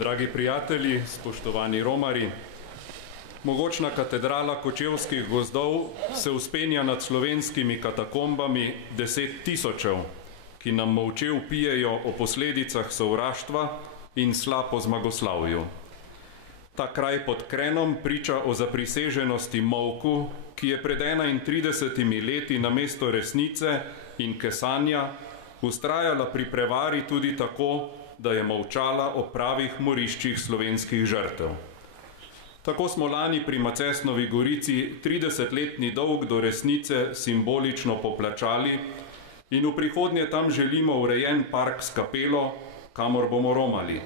Dragi prijatelji, spoštovani romari, mogočna katedrala Kočevskih gozdov se vzpenja nad slovenskimi katakombami 10 tisočev, ki nam molče vpijejo o posledicah sovraštva in sla po zmagoslavju. Ta kraj pod Krenom priča o zapriseženosti molku, ki je pred 31 leti namesto resnice in kesanja vztrajala pri prevari tudi tako, da je molčala o pravih moriščih slovenskih žrtev. Tako smo lani pri Macesnovi Gorici 30-letni dolg do resnice simbolično poplačali in v prihodnje tam želimo urejen park s kapelo, kamor bomo romali.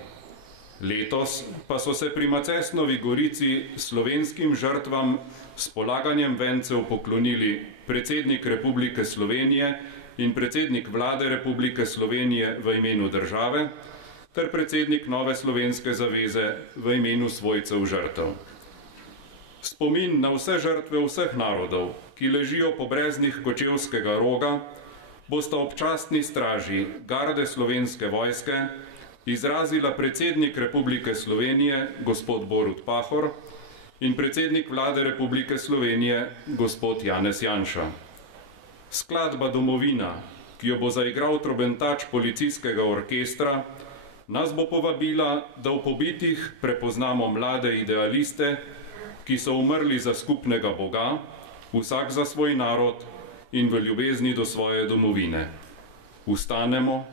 Letos pa so se pri Macesnovi Gorici slovenskim žrtvam s polaganjem vencev poklonili predsednik Republike Slovenije in predsednik Vlade Republike Slovenije v imenu države ter predsednik Nove slovenske zaveze v imenu svojcev žrtev. Spomin na vse žrtve vseh narodov, ki ležijo po breznih Kočevskega roga, bosta občastni straži garde Slovenske vojske izrazila predsednik Republike Slovenije, gospod Borut Pahor, in predsednik Vlade Republike Slovenije, gospod Janez Janša. Skladba Domovina, ki jo bo zaigral trobentač policijskega orkestra, nas bo povabila, da v pobitih prepoznamo mlade idealiste, ki so umrli za skupnega Boga, vsak za svoj narod in v ljubezni do svoje domovine. Vstanemo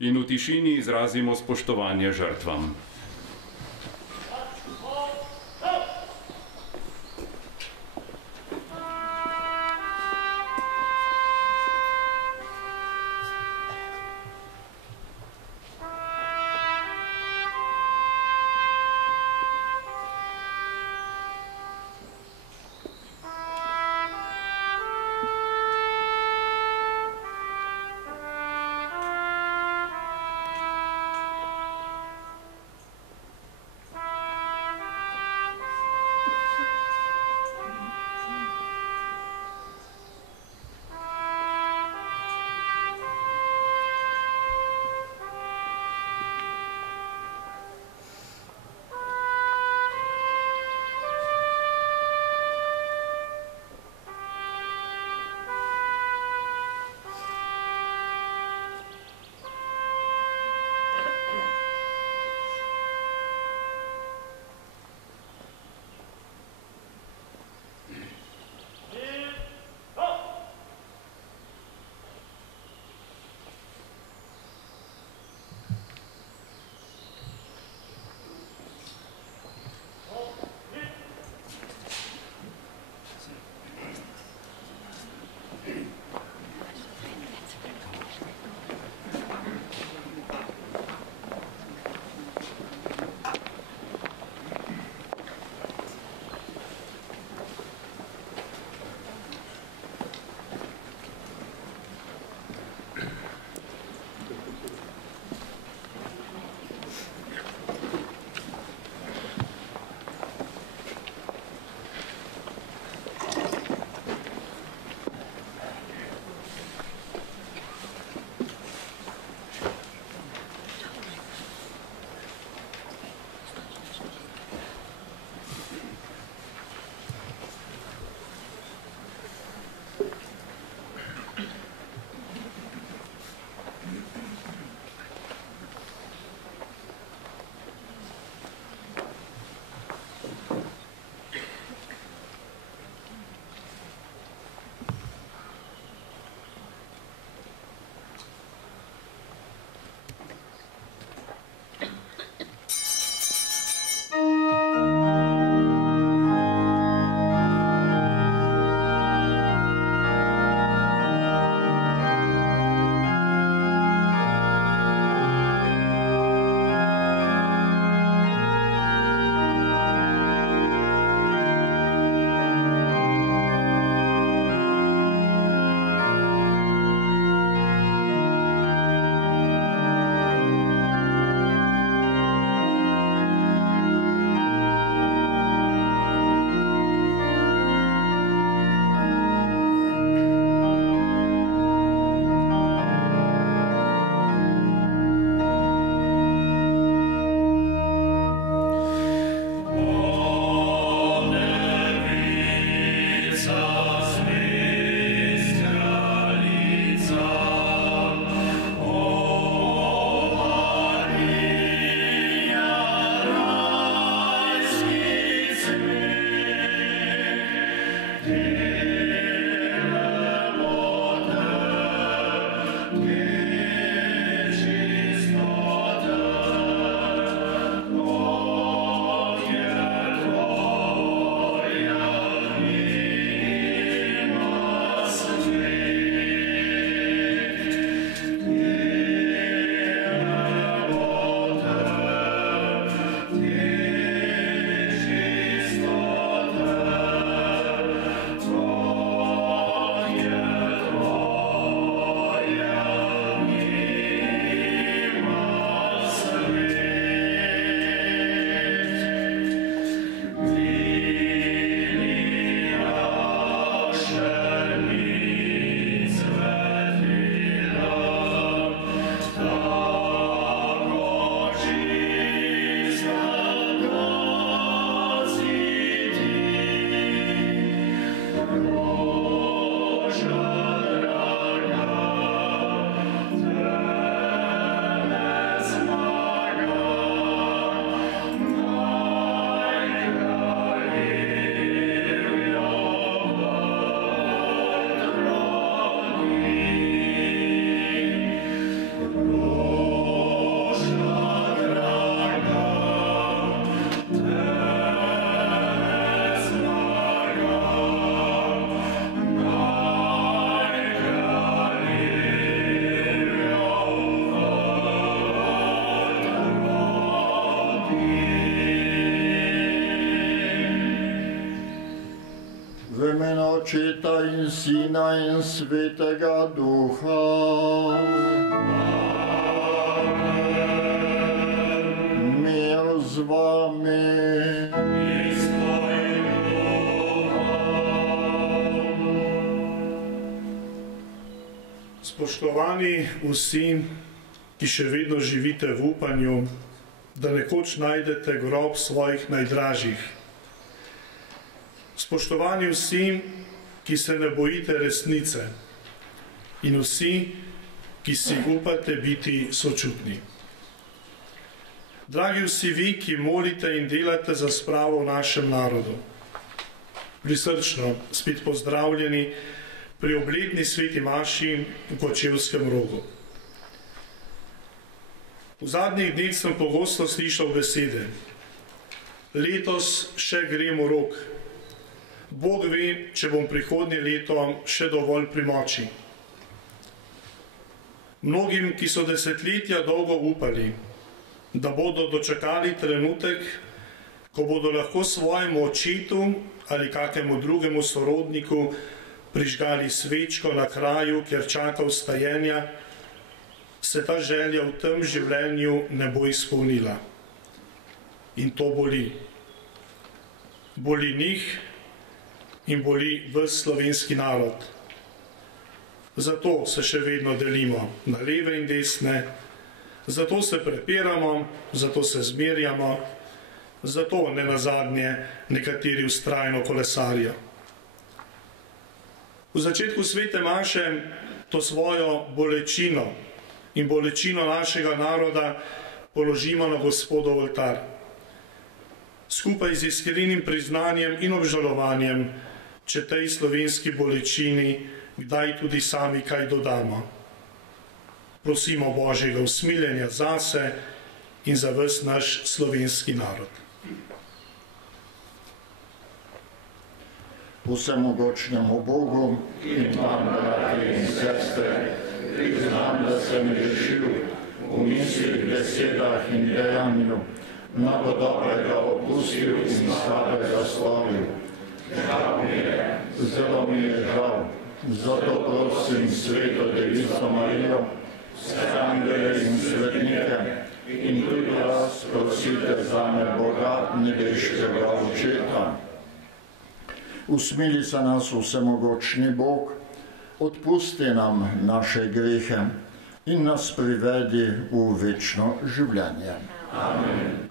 in v tišini izrazimo spoštovanje žrtvam. Očeta in Sina in Svetega Duha. Amen. Mir z vami. Spoštovani vsi, ki še vedno živite v upanju, da nekoč najdete grob svojih najdražjih. Spoštovani vsi, ki se ne bojite resnice in vsi, ki si upate biti sočutni. Dragi vsi vi, ki molite in delate za spravo v našem narodu, prisrčno spet pozdravljeni pri obletni sveti maši v Kočevskem Rogu. V zadnjih dneh sem pogosto slišal besede: letos še grem v Rog. Bog ve, če bom prihodnje leto še dovolj pri moči. Mnogim, ki so desetletja dolgo upali, da bodo dočakali trenutek, ko bodo lahko svojemu očetu ali kakemu drugemu sorodniku prižgali svečko na kraju, kjer čaka vstajenja, se ta želja v tem življenju ne bo izpolnila. In to boli. Boli njih in boli ves slovenski narod. Zato se še vedno delimo na leve in desne, zato se prepiramo, zato se zmerjamo, zato ne nazadnje nekateri vztrajno kolesarijo. V začetku svete maše to svojo bolečino in bolečino našega naroda položimo na Gospodov oltar. Skupaj z iskrenim priznanjem in obžalovanjem, če tej slovenski bolečini kdaj tudi sami kaj dodamo. Prosimo Božjega usmiljenja zase in za ves naš slovenski narod. Vsemogočnemu Bogu in vam, bratje in sestre, priznam, da sem grešil v mislih, besedah in dejanju, mnogo dobrega opustil in slabega storil. Žal mi je, zelo mi je žal, zato prosim Sveto Devico Marijo, vse angele in svetnike in tudi vas prosite zame Boga, nebeškega Očeta. Usmili se nas vsemogočni Bog, odpusti nam naše grehe in nas privedi v večno življenje. Amen.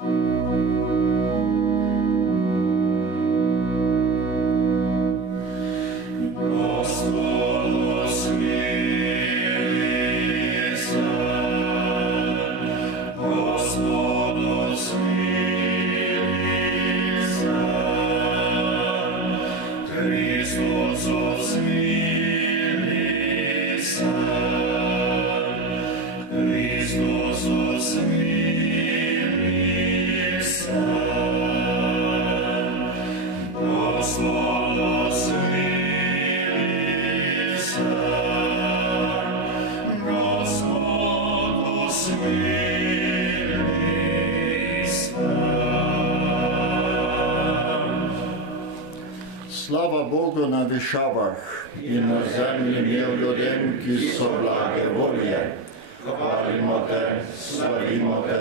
Slava Bogu na višavah in na zemlji mir ljudem, ki so blage volje. Hvalimo te, slavimo te,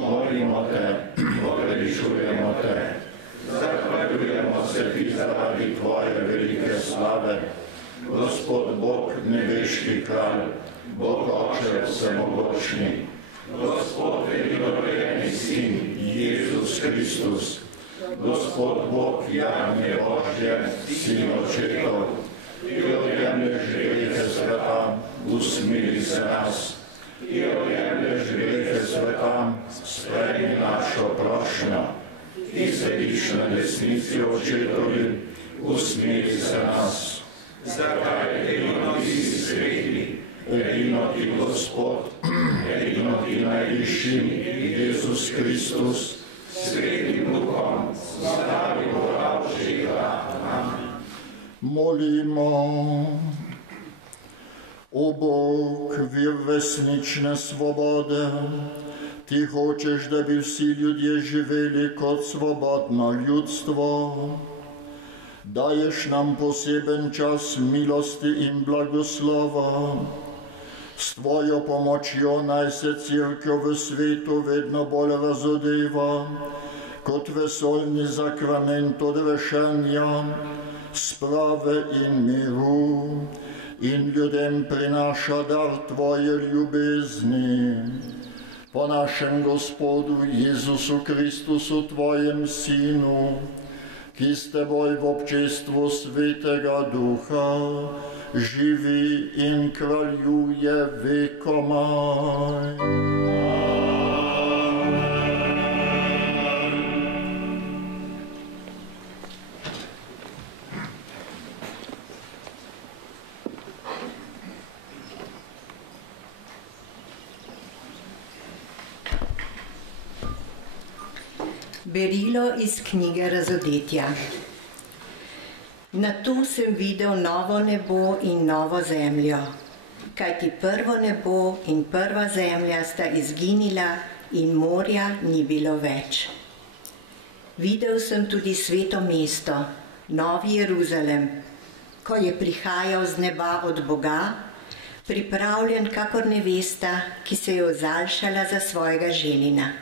molimo te, poveličujemo te. Zahvaljujemo se ti zaradi tvoje velike slave. Gospod Bog, nebeški kralj, Bog Oče vsemogočni, Gospod edinorođeni Sin, Jezus Kristus, Gospod Bog, janje Božje, Sin Očetov, ki odjemlješ grehe sveta, usmili se nas. Ki odjemlješ grehe sveta, sprejmi našo prošnjo. Ki sediš na desnici Očetovi, usmili se nas. Zakaj edino ti si sveti, edino ti Gospod, edino ti najvišji, Jezus Kristus, Svetim Duhom, slavi Boga Božjega. Amen. Molimo. O Bog, vir resnične svobode, ti hočeš, da bi vsi ljudje živeli kot svobodno ljudstvo. Daješ nam poseben čas milosti in blagoslova. S tvojo pomočjo naj se Cerkev v svetu vedno bolj razodeva kot vesoljni zakrament odrešenja, sprave in miru in ljudem prinaša dar tvoje ljubezni. Po našem Gospodu Jezusu Kristusu, tvojem Sinu, ki s teboj v občestvu Svetega Duha živi in kraljuje vekomaj. Berilo iz knjige Razodetja. Nato sem videl novo nebo in novo zemljo, kajti prvo nebo in prva zemlja sta izginila in morja ni bilo več. Videl sem tudi sveto mesto, Novi Jeruzalem, ko je prihajal z neba od Boga, pripravljen kakor nevesta, ki se je ozaljšala za svojega ženina.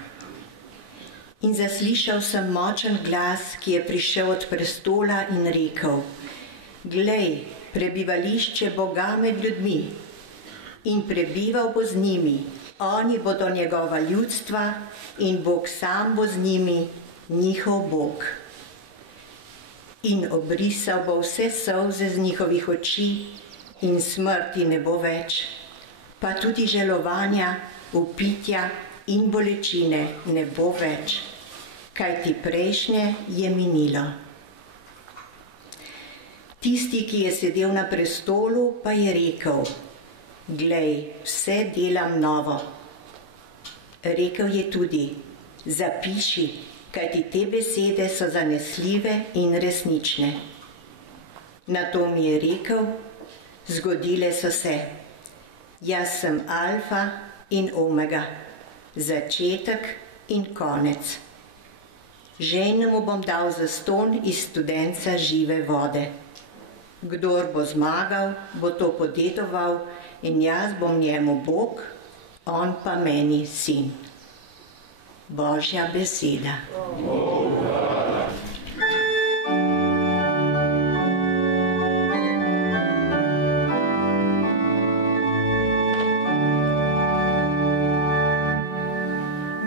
In zaslišal sem močen glas, ki je prišel od prestola in rekel: Glej, prebivališče Boga med ljudmi in prebival bo z njimi, oni bodo njegova ljudstva in Bog sam bo z njimi, njihov Bog. In obrisal bo vse solze z njihovih oči in smrti ne bo več, pa tudi žalovanja, vpitja in bolečine ne bo več, kajti prejšnje je minilo. Tisti, ki je sedel na prestolu, pa je rekel: Glej, vse delam novo. Rekel je tudi: Zapiši, kajti te besede so zanesljive in resnične. Nato mi je rekel: Zgodile so se. Jaz sem Alfa in Omega, začetek in konec. Ženemu bom dal zastonj iz studenca žive vode. Kdor bo zmagal, bo to podedoval in jaz bom njemu Bog, on pa meni sin. Božja beseda.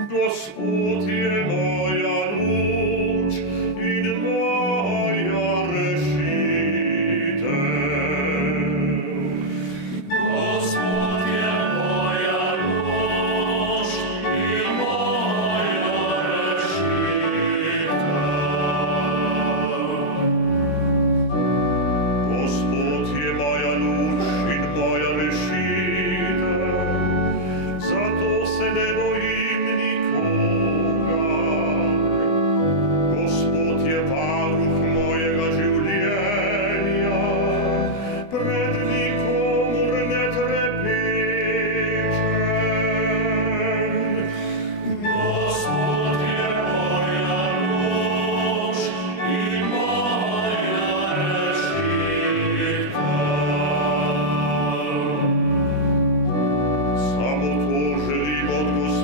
Gospod je moja luč in moja rešitev. Gospod je moja luč in moja rešitev. Gospod je moja luč in moja rešitev, zato se ne bojim. Samo to želim od Gospoda.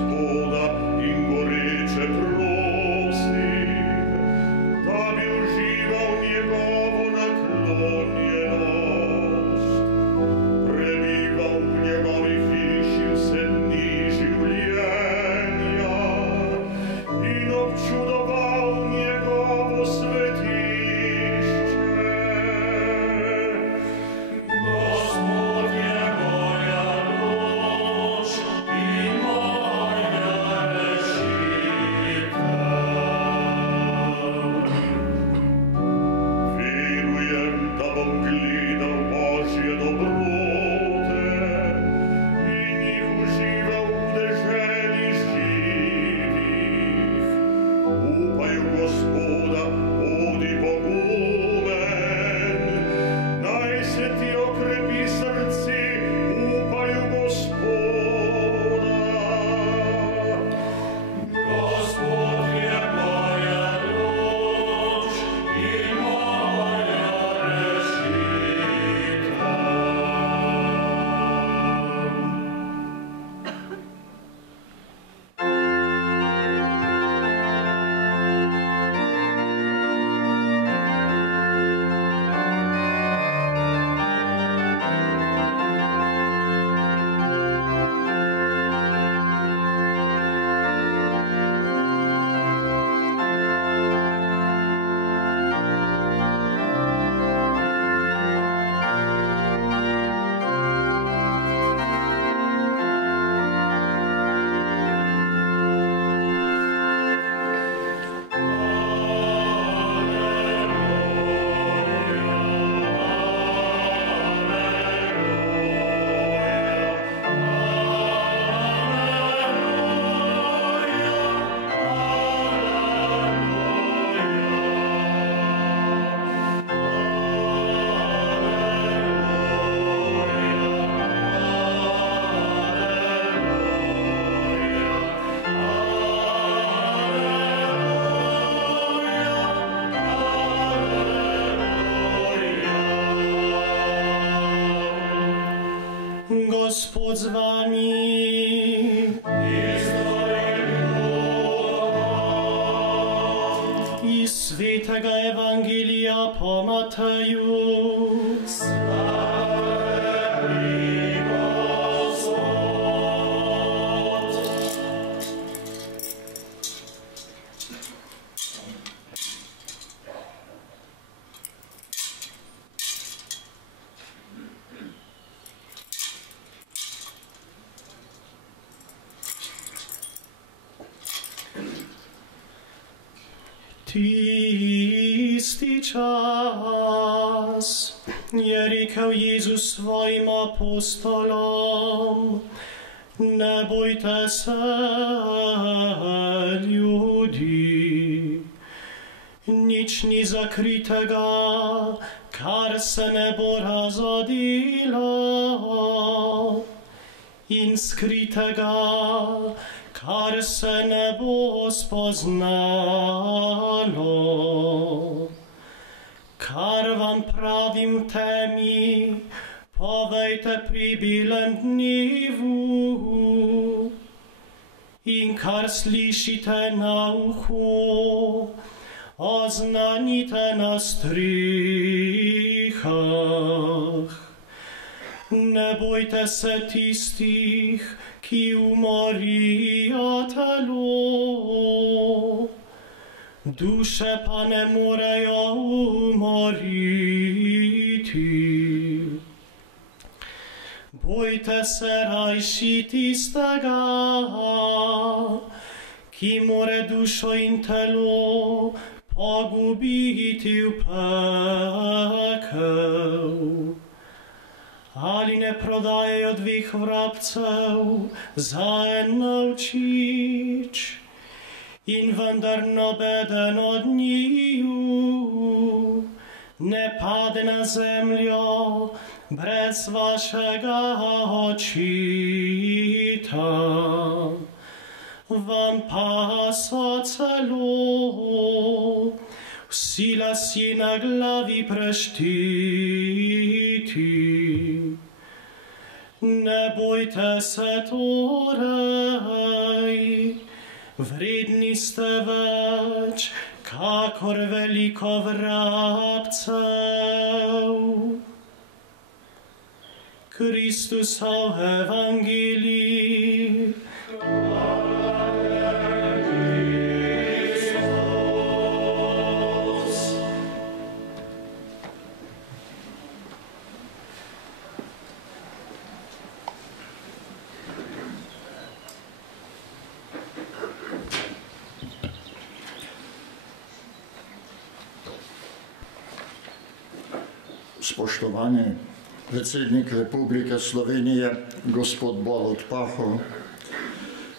Gospod z vami. Iz svetega Evangelija po Mateju. Tisti čas je rekel Jezus svojim apostolom: ne bojte se ljudi, nič ni zakritega, kar se ne bo razodilo, in skritega, kar se ne bo spoznalo. Kar vam pravim temi, povejte pri belem dnevu, in kar slišite na uhu, oznanite na strehah. Ne bojte se tistih, ki umorijo telo, duše pa ne morejo umoriti. Bojte se rajši tistega, ki more dušo in telo pogubiti v pekel. Ali ne prodajajo dveh vrabcev za en novčič, in vendar nobeden od njiju ne pade na zemljo brez vašega očita. Vam pa so celo vsi lasje na glavi prešteti. Ne bojte se torej, vredni ste več, kakor veliko vrabcev. Kristusov evangelij. Spoštovani predsednik Republike Slovenije, gospod Borut Pahor,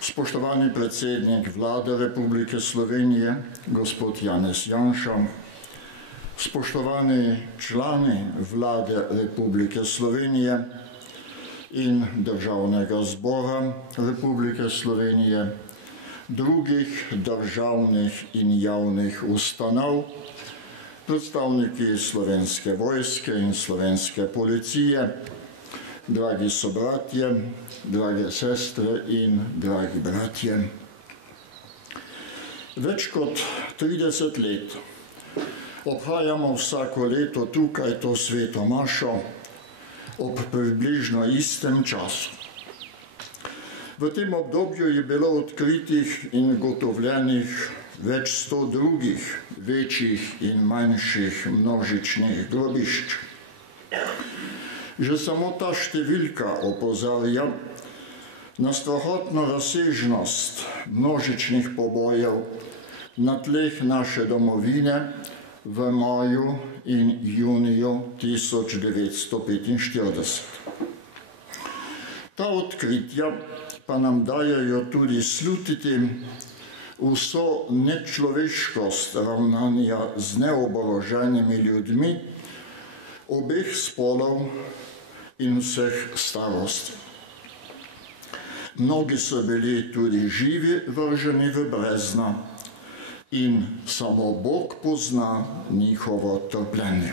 spoštovani predsednik Vlade Republike Slovenije, gospod Janez Janša, spoštovani člani Vlade Republike Slovenije in Državnega zbora Republike Slovenije, drugih državnih in javnih ustanov, predstavniki Slovenske vojske in Slovenske policije, dragi sobratje, drage sestre in dragi bratje. Več kot 30 let obhajamo vsako leto tukaj to sveto mašo ob približno istem času. V tem obdobju je bilo odkritih in gotovljenih več 100 drugih večjih in manjših množičnih grobišč. Že samo ta številka opozarja na strahotno razsežnost množičnih pobojev na tleh naše domovine v maju in juniju 1945. Ta odkritja pa nam dajejo tudi slutiti vso nečloveškost ravnanja z neoboroženimi ljudmi obeh spolov in vseh starosti. Mnogi so bili tudi živi vrženi v brezna in samo Bog pozna njihovo trpljenje.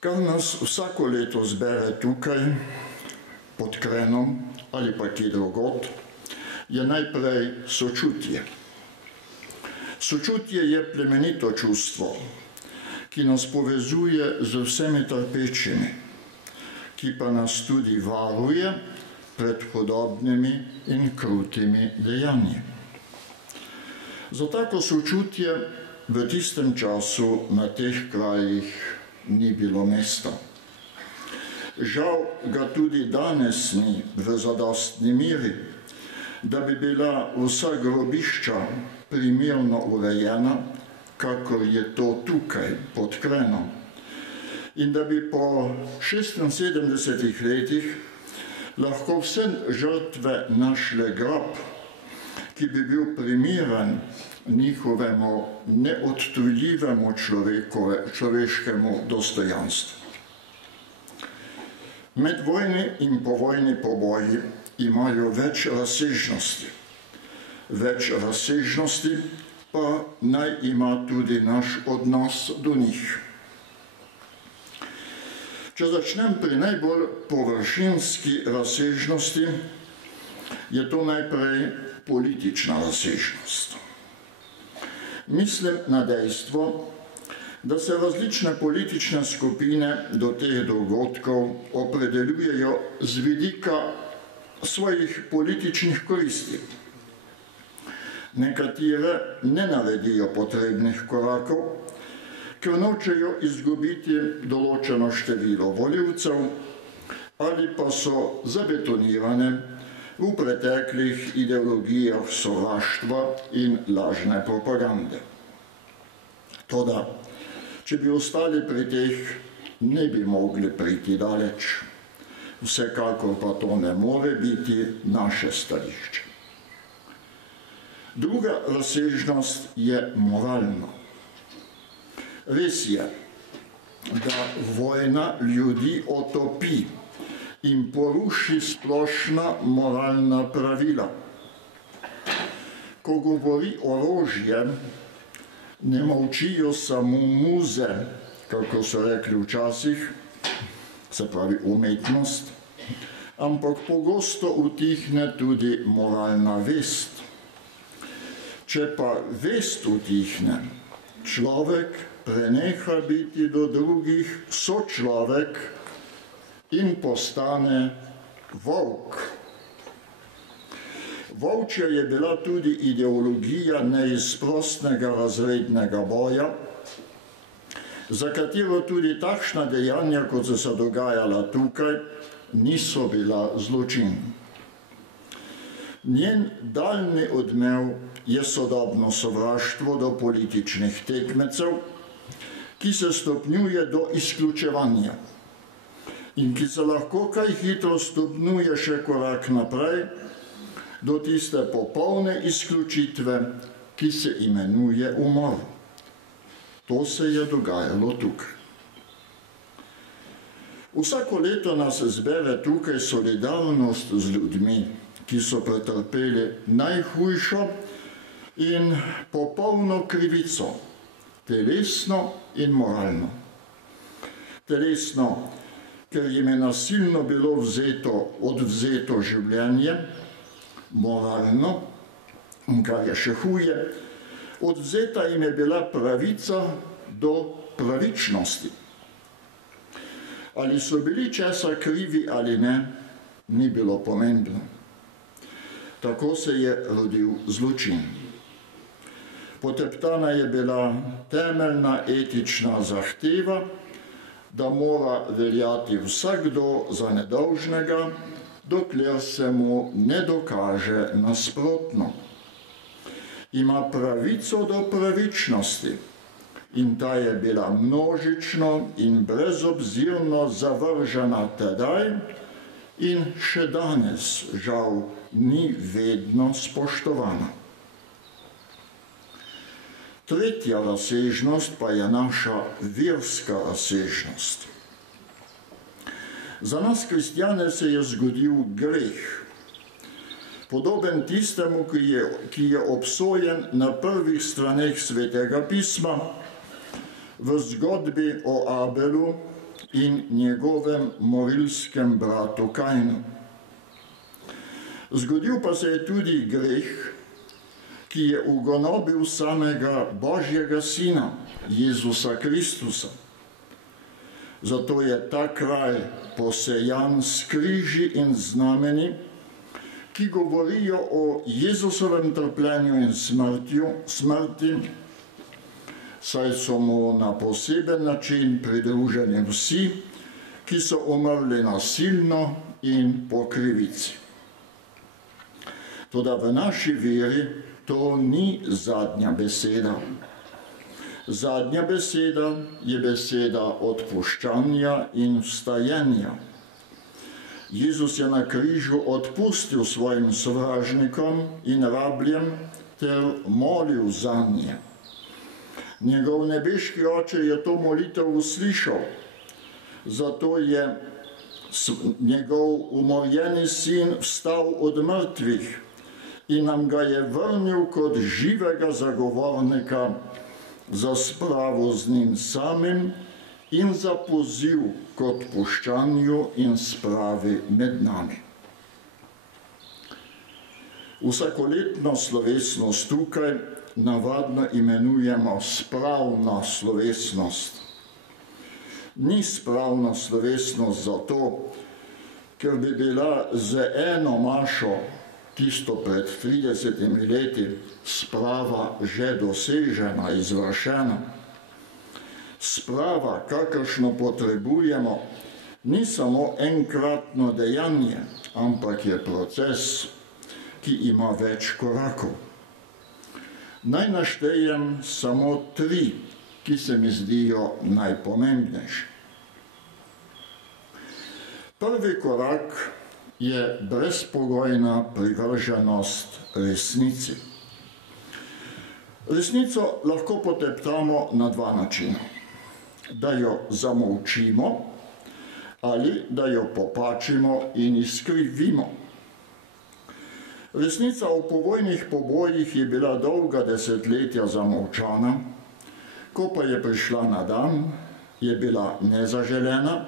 Kar nas vsako leto zbere tukaj, pod Krenom ali pa kje drugod, je najprej sočutje. Sočutje je plemenito čustvo, ki nas povezuje z vsemi trpečimi, ki pa nas tudi varuje pred hudobnimi in krutimi dejanji. Za tako sočutje v tistem času na teh krajih ni bilo mesta. Žal ga tudi danes ni v zadostni meri, da bi bila vsa grobišča primerno urejena, kakor je to tukaj pod Krenom. In da bi po 76 letih lahko vse žrtve našle grob, ki bi bil primeren njihovemu neodtujljivemu človeškemu dostojanstvu. Medvojni in povojni poboji imajo več razsežnosti. Več razsežnosti pa naj ima tudi naš odnos do njih. Če začnem pri najbolj površinski razsežnosti, je to najprej politična razsežnost. Mislim na dejstvo, da se različne politične skupine do teh dogodkov opredeljujejo z vidika svojih političnih koristi. Nekatere ne naredijo potrebnih korakov, ker nočejo izgubiti določeno število volivcev ali pa so zabetonirane v preteklih ideologijah sovraštva in lažne propagande. Toda, če bi ostali pri teh, ne bi mogli priti daleč. Vsekakor pa to ne more biti naše stališče. Druga razsežnost je moralna. Res je, da vojna ljudi otopi in poruši splošna moralna pravila. Ko govori orožje, ne molčijo samo muze, kako so rekli včasih, se pravi umetnost, ampak pogosto utihne tudi moralna vest. Če pa vest utihne, človek preneha biti do drugih sočlovek in postane volk. Volčja je bila tudi ideologija neizprostnega razrednega boja, za katero tudi takšna dejanja, kot so se dogajala tukaj, niso bila zločin. Njen daljni odmev je sodobno sovraštvo do političnih tekmecev, ki se stopnjuje do izključevanja in ki se lahko kaj hitro stopnjuje še korak naprej do tiste popolne izključitve, ki se imenuje umor. To se je dogajalo tukaj. Vsako leto nas zbere tukaj solidarnost z ljudmi, ki so pretrpeli najhujšo in popolno krivico, telesno in moralno. Telesno, ker jim je nasilno bilo odvzeto življenje, moralno, in kar je še huje, odvzeta jim je bila pravica do pravičnosti. Ali so bili česa krivi ali ne, ni bilo pomembno. Tako se je rodil zločin. Poteptana je bila temeljna etična zahteva, da mora veljati vsakdo za nedolžnega, dokler se mu ne dokaže nasprotno. Ima pravico do pravičnosti in ta je bila množično in brezobzirno zavržena tedaj in še danes, žal, ni vedno spoštovana. Tretja razsežnost pa je naša verska razsežnost. Za nas kristjane se je zgodil greh, podoben tistemu, ki je obsojen na prvih straneh Svetega pisma v zgodbi o Abelu in njegovem morilskem bratu Kainu. Zgodil pa se je tudi greh, ki je ugonobil samega Božjega Sina, Jezusa Kristusa. Zato je ta kraj posejan s križi in znameni, ki govorijo o Jezusovem trpljenju in smrti, saj so mu na poseben način pridruženi vsi, ki so umrli nasilno in po krivici. Toda v naši veri to ni zadnja beseda. Zadnja beseda je beseda odpuščanja in vstajenja. Jezus je na križu odpustil svojim sovražnikom in rabljem ter molil zanje. Njegov nebeški oče je to molitev uslišal, zato je njegov umorjeni sin vstal od mrtvih in nam ga je vrnil kot živega zagovornika za spravo z njim samim in za poziv k odpuščanju in spravi med nami. Vsakoletno slovesnost tukaj navadno imenujemo spravna slovesnost. Ni spravna slovesnost zato, ker bi bila z eno mašo, tisto pred 30 leti, sprava že dosežena, izvršena. Sprava, kakršno potrebujemo, ni samo enkratno dejanje, ampak je proces, ki ima več korakov. Naj naštejem samo 3, ki se mi zdijo najpomembnejši. Prvi korak je brezpogojna privrženost resnici. Resnico lahko poteptamo na 2 načina. Da jo zamolčimo ali da jo popačimo in izkrivimo. Resnica o povojnih pobojih je bila dolga desetletja zamolčana, ko pa je prišla na dan, je bila nezaželena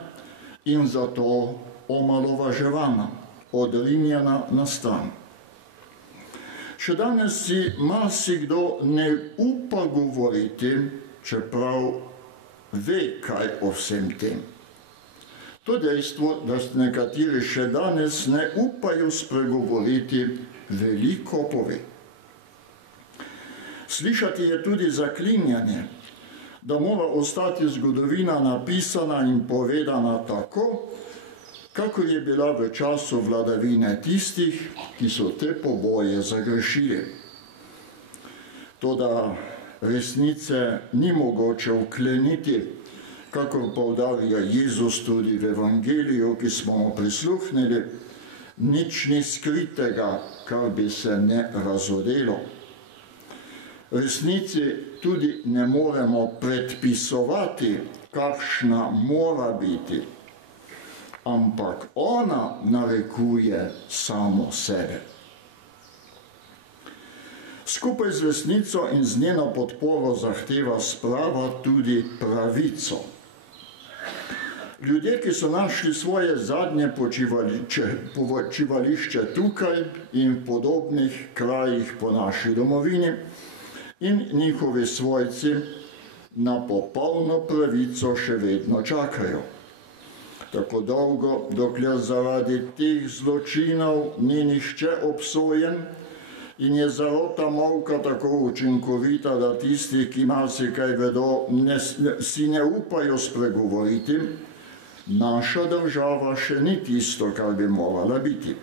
in zato omalovaževana, odrinjena na stran. Še danes si marsikdo ne upa govoriti, čeprav ve kaj o vsem tem. To dejstvo, da nekateri še danes ne upajo spregovoriti, veliko pove. Slišati je tudi zaklinjanje, da mora ostati zgodovina napisana in povedana tako, kakor je bila v času vladavine tistih, ki so te poboje zagrešili. Toda resnice ni mogoče ukleniti, kakor poudarja Jezus tudi v Evangeliju, ki smo mu prisluhnili, nič ni skritega, kar bi se ne razodelo. Resnici tudi ne moremo predpisovati, kakšna mora biti, ampak ona narekuje samo sebe. Skupaj z resnico in z njeno podporo zahteva sprava tudi pravico. Ljudje, ki so našli svoje zadnje počivališče tukaj in v podobnih krajih po naši domovini, in njihovi svojci na popolno pravico še vedno čakajo. Tako dolgo, dokler zaradi teh zločinov ni nihče obsojen in je zarota molka tako učinkovita, da tisti, ki marsikaj vedo, si ne upajo spregovoriti, naša država še ni tisto, kar bi morala biti.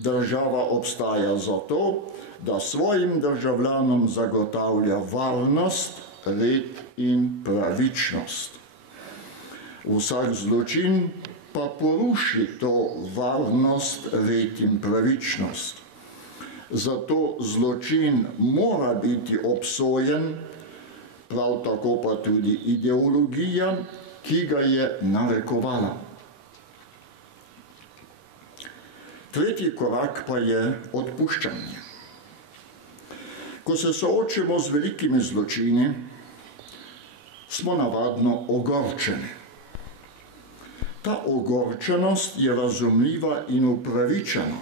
Država obstaja zato, da svojim državljanom zagotavlja varnost, red in pravičnost. Vsak zločin pa poruši to varnost, red in pravičnost. Zato zločin mora biti obsojen, prav tako pa tudi ideologija, ki ga je narekovala. Tretji korak pa je odpuščanje. Ko se soočimo z velikimi zločini, smo navadno ogorčeni. Ta ogorčenost je razumljiva in upravičena.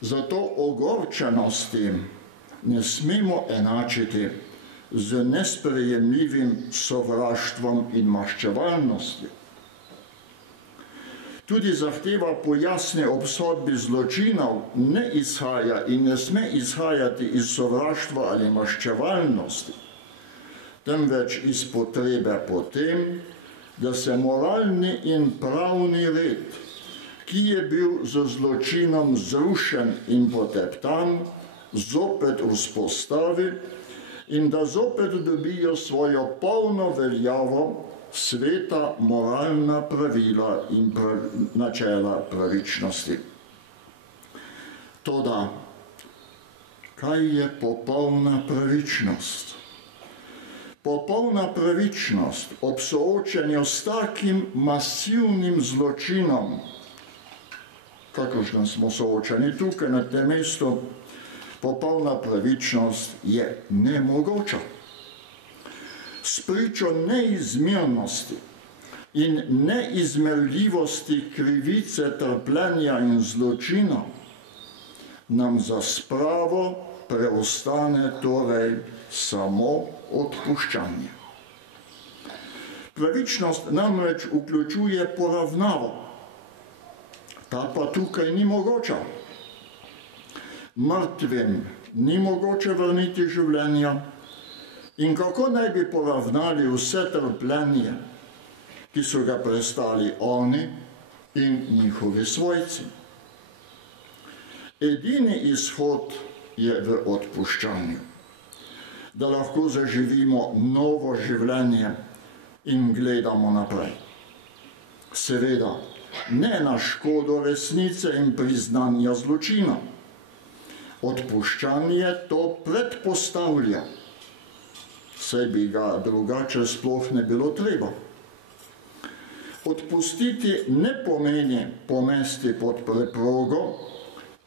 Zato ogorčenosti ne smemo enačiti z nesprejemljivim sovraštvom in maščevalnostjo. Tudi zahteva po jasni obsodbi zločinov ne izhaja in ne sme izhajati iz sovraštva ali maščevalnosti, temveč iz potrebe po tem, da se moralni in pravni red, ki je bil z zločinom zrušen in poteptan, zopet vzpostavi in da zopet dobijo svojo polno veljavo sveta moralna pravila in načela pravičnosti. Toda, kaj je popolna pravičnost? Popolna pravičnost ob soočenju s takim masivnim zločinom, kakršnem smo soočeni tukaj na tem mestu, popolna pravičnost je nemogoča. Spričo neizmernosti in neizmerljivosti krivice, trpljenja in zločina nam za spravo preostane torej samo odpuščanje. Pravičnost namreč vključuje poravnavo, ta pa tukaj ni mogoča. Mrtvim ni mogoče vrniti življenja in kako naj bi poravnali vse trpljenje, ki so ga prestali oni in njihovi svojci. Edini izhod je v odpuščanju, da lahko zaživimo novo življenje in gledamo naprej. Seveda, ne na škodo resnice in priznanja zločina. Odpuščanje to predpostavlja, saj bi ga drugače sploh ne bilo treba. Odpustiti ne pomeni pomesti pod preprogo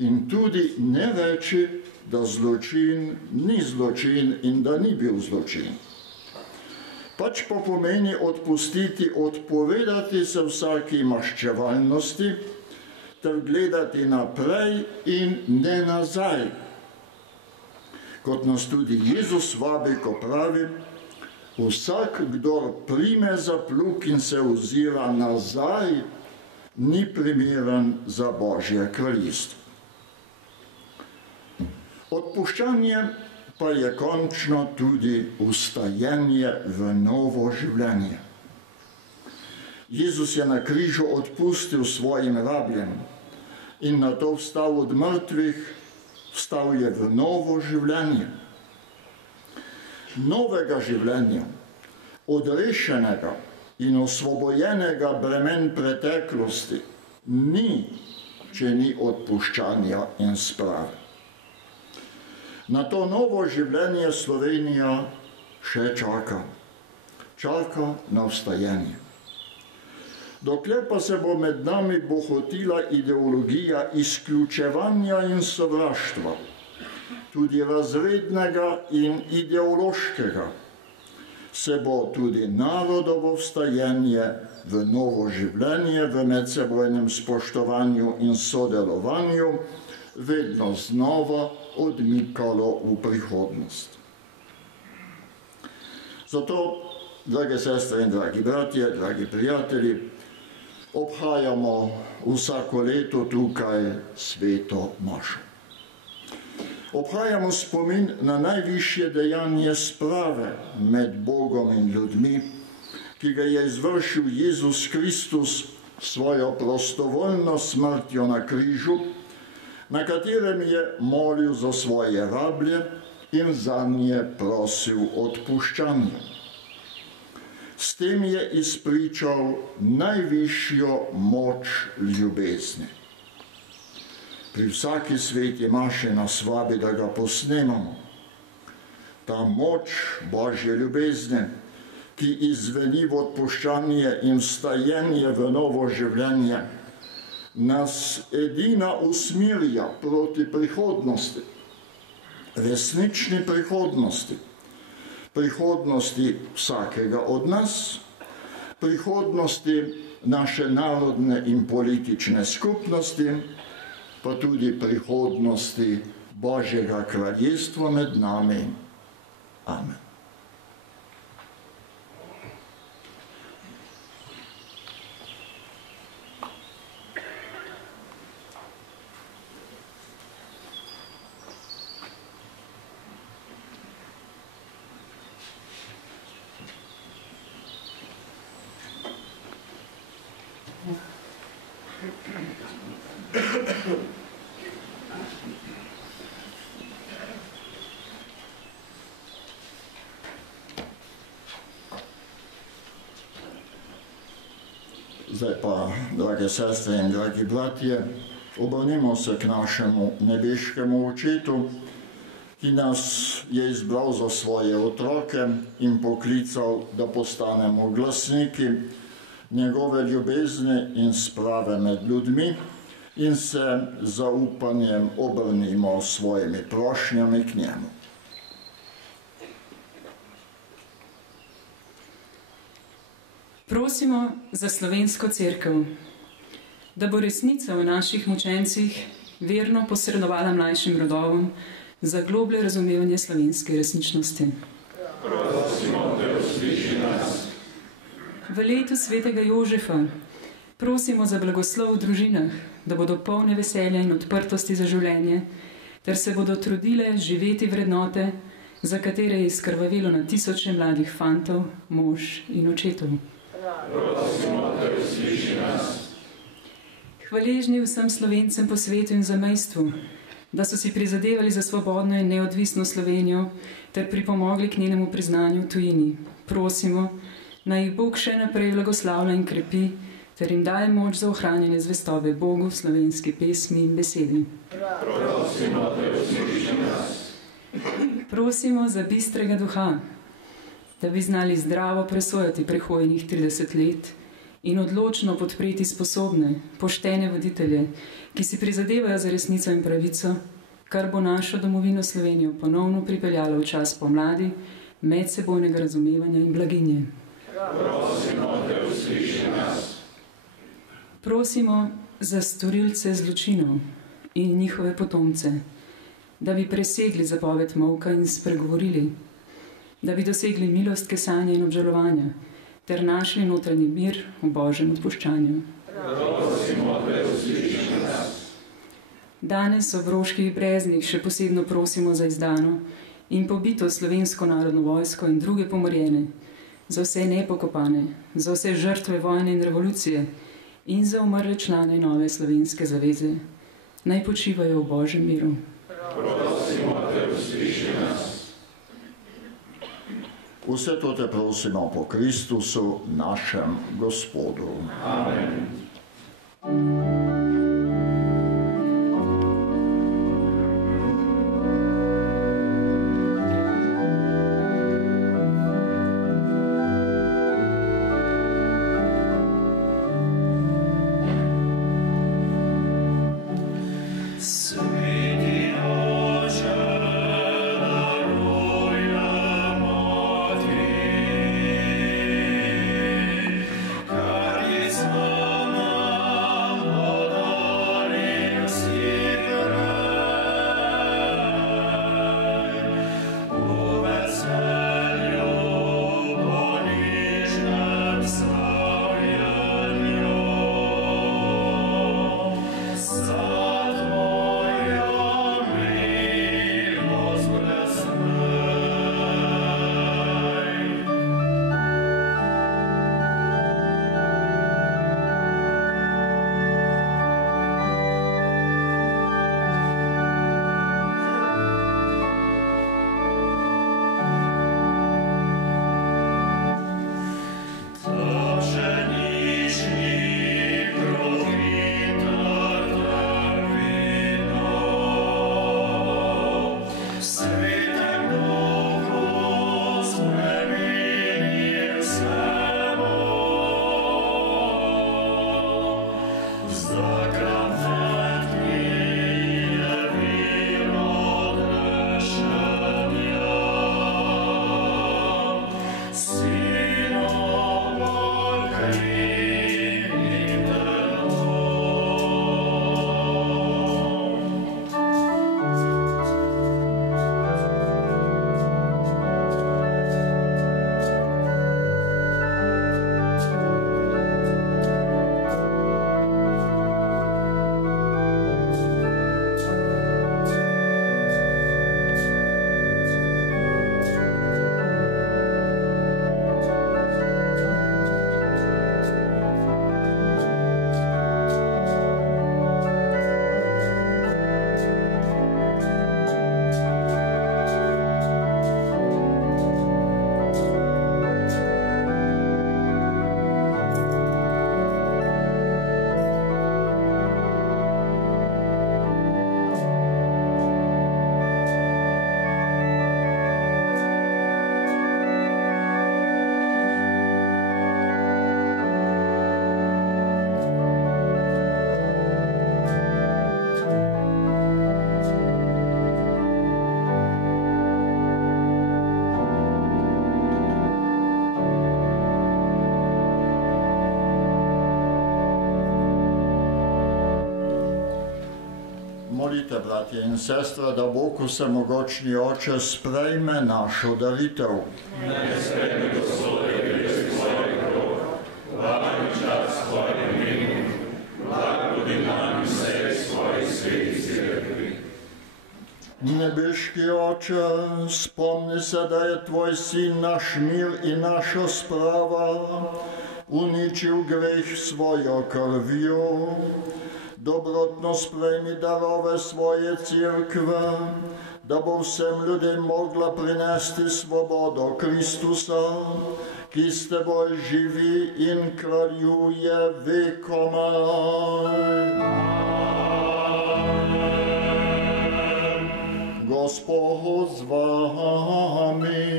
in tudi ne reči, da zločin ni zločin in da ni bil zločin. Pač pa pomeni odpustiti, odpovedati se vsaki maščevalnosti ter gledati naprej in ne nazaj. Kot nas tudi Jezus vabi, ko pravi, vsak, kdor prime za plug in se ozira nazaj, ni primeren za Božje kraljestvo. Odpuščanje pa je končno tudi vstajenje v novo življenje. Jezus je na križu odpustil svojim rabljem in nato vstal od mrtvih, vstal je v novo življenje. Novega življenja, odrešenega in osvobojenega bremen preteklosti, ni, če ni odpuščanja in sprave. Na to novo življenje Slovenija še čaka. Čaka na vstajenje. Dokler pa se bo med nami bohotila ideologija izključevanja in sovraštva, tudi razrednega in ideološkega, se bo tudi narodovo vstajenje v novo življenje, v medsebojnem spoštovanju in sodelovanju vedno znova odmikalo v prihodnost. Zato, drage sestre in dragi bratje, dragi prijatelji, obhajamo vsako leto tukaj sveto mašo. Obhajamo spomin na najvišje dejanje sprave med Bogom in ljudmi, ki ga je izvršil Jezus Kristus svojo prostovoljno smrtjo na križu, na katerem je molil za svoje rablje in zanje prosil odpuščanje. S tem je izpričal najvišjo moč ljubezni. Pri vsaki sveti maši nas vabi, da ga posnemamo. Ta moč Božje ljubezni, ki izveni v odpuščanje in vstajenje v novo življenje, nas edina usmerja proti prihodnosti, resnični prihodnosti, prihodnosti vsakega od nas, prihodnosti naše narodne in politične skupnosti, pa tudi prihodnosti Božjega kraljestva med nami. Amen. Zdaj pa, drage sestre in dragi bratje, obrnimo se k našemu nebeškemu Očetu, ki nas je izbral za svoje otroke in poklical, da postanemo glasniki njegove ljubezni in sprave med ljudmi in se z zaupanjem obrnimo s svojimi prošnjami k njemu. Prosimo za slovensko cerkev, da bo resnica o naših mučencih verno posredovala mlajšim rodovom za globlje razumevanje slovenske resničnosti. Prosimo, da usliši nas. V letu svetega Jožefa prosimo za blagoslov v družinah, da bodo polne veselja in odprtosti za življenje, ter se bodo trudile živeti vrednote, za katere je izkrvavilo na tisoče mladih fantov, mož in očetov. Prosimo, da usliši nas. Hvaležni vsem Slovencem po svetu in zamejstvu, da so si prizadevali za svobodno in neodvisno Slovenijo ter pripomogli k njenemu priznanju v tujini. Prosimo, naj jih Bog še naprej blagoslavlja in krepi ter jim daje moč za ohranjanje zvestobe Bogu v slovenski pesmi in besedi. Prosimo, da usliši nas. Prosimo za bistrega duha, da bi znali zdravo presojati prehojnih 30 let in odločno podpreti sposobne, poštene voditelje, ki si prizadevajo za resnico in pravico, kar bo našo domovino Slovenijo ponovno pripeljalo v čas pomladi, medsebojnega razumevanja in blaginje. Prosimo, da usliši nas. Prosimo za storilce zločinov in njihove potomce, da bi presegli zapoved molka in spregovorili, da bi dosegli milost kesanja in obžalovanja, ter našli notranji mir v Božjem odpuščanju. Prosimo, da usliši nas. Danes ob Roških breznih še posebno prosimo za izdano in pobito Slovensko narodno vojsko in druge pomorjene, za vse nepokopane, za vse žrtve vojne in revolucije in za umrle člane nove slovenske zaveze. Naj počivajo v Božjem miru. Prosimo, da usliši nas. Vse to te prosimo po Kristusu, našem Gospodu. Amen. Amen. Molite, bratje in sestre, da Bog vsemogočni Oče sprejme našo daritev. Naj sprejme Gospodje svojih rok, vajen čas svojim imenom, blagodi nam vsej svojih svetih cerkvi. Nebeški Oče, spomni se, da je Tvoj Sin naš mir in našo sprava, uničil greh svojo krvjo. Dobrotno sprejmi darove svoje cerkve, da bo vsem ljudem mogla prinesti svobodo Kristusa, ki s teboj živi in kraljuje vekomaj. Gospod z vami.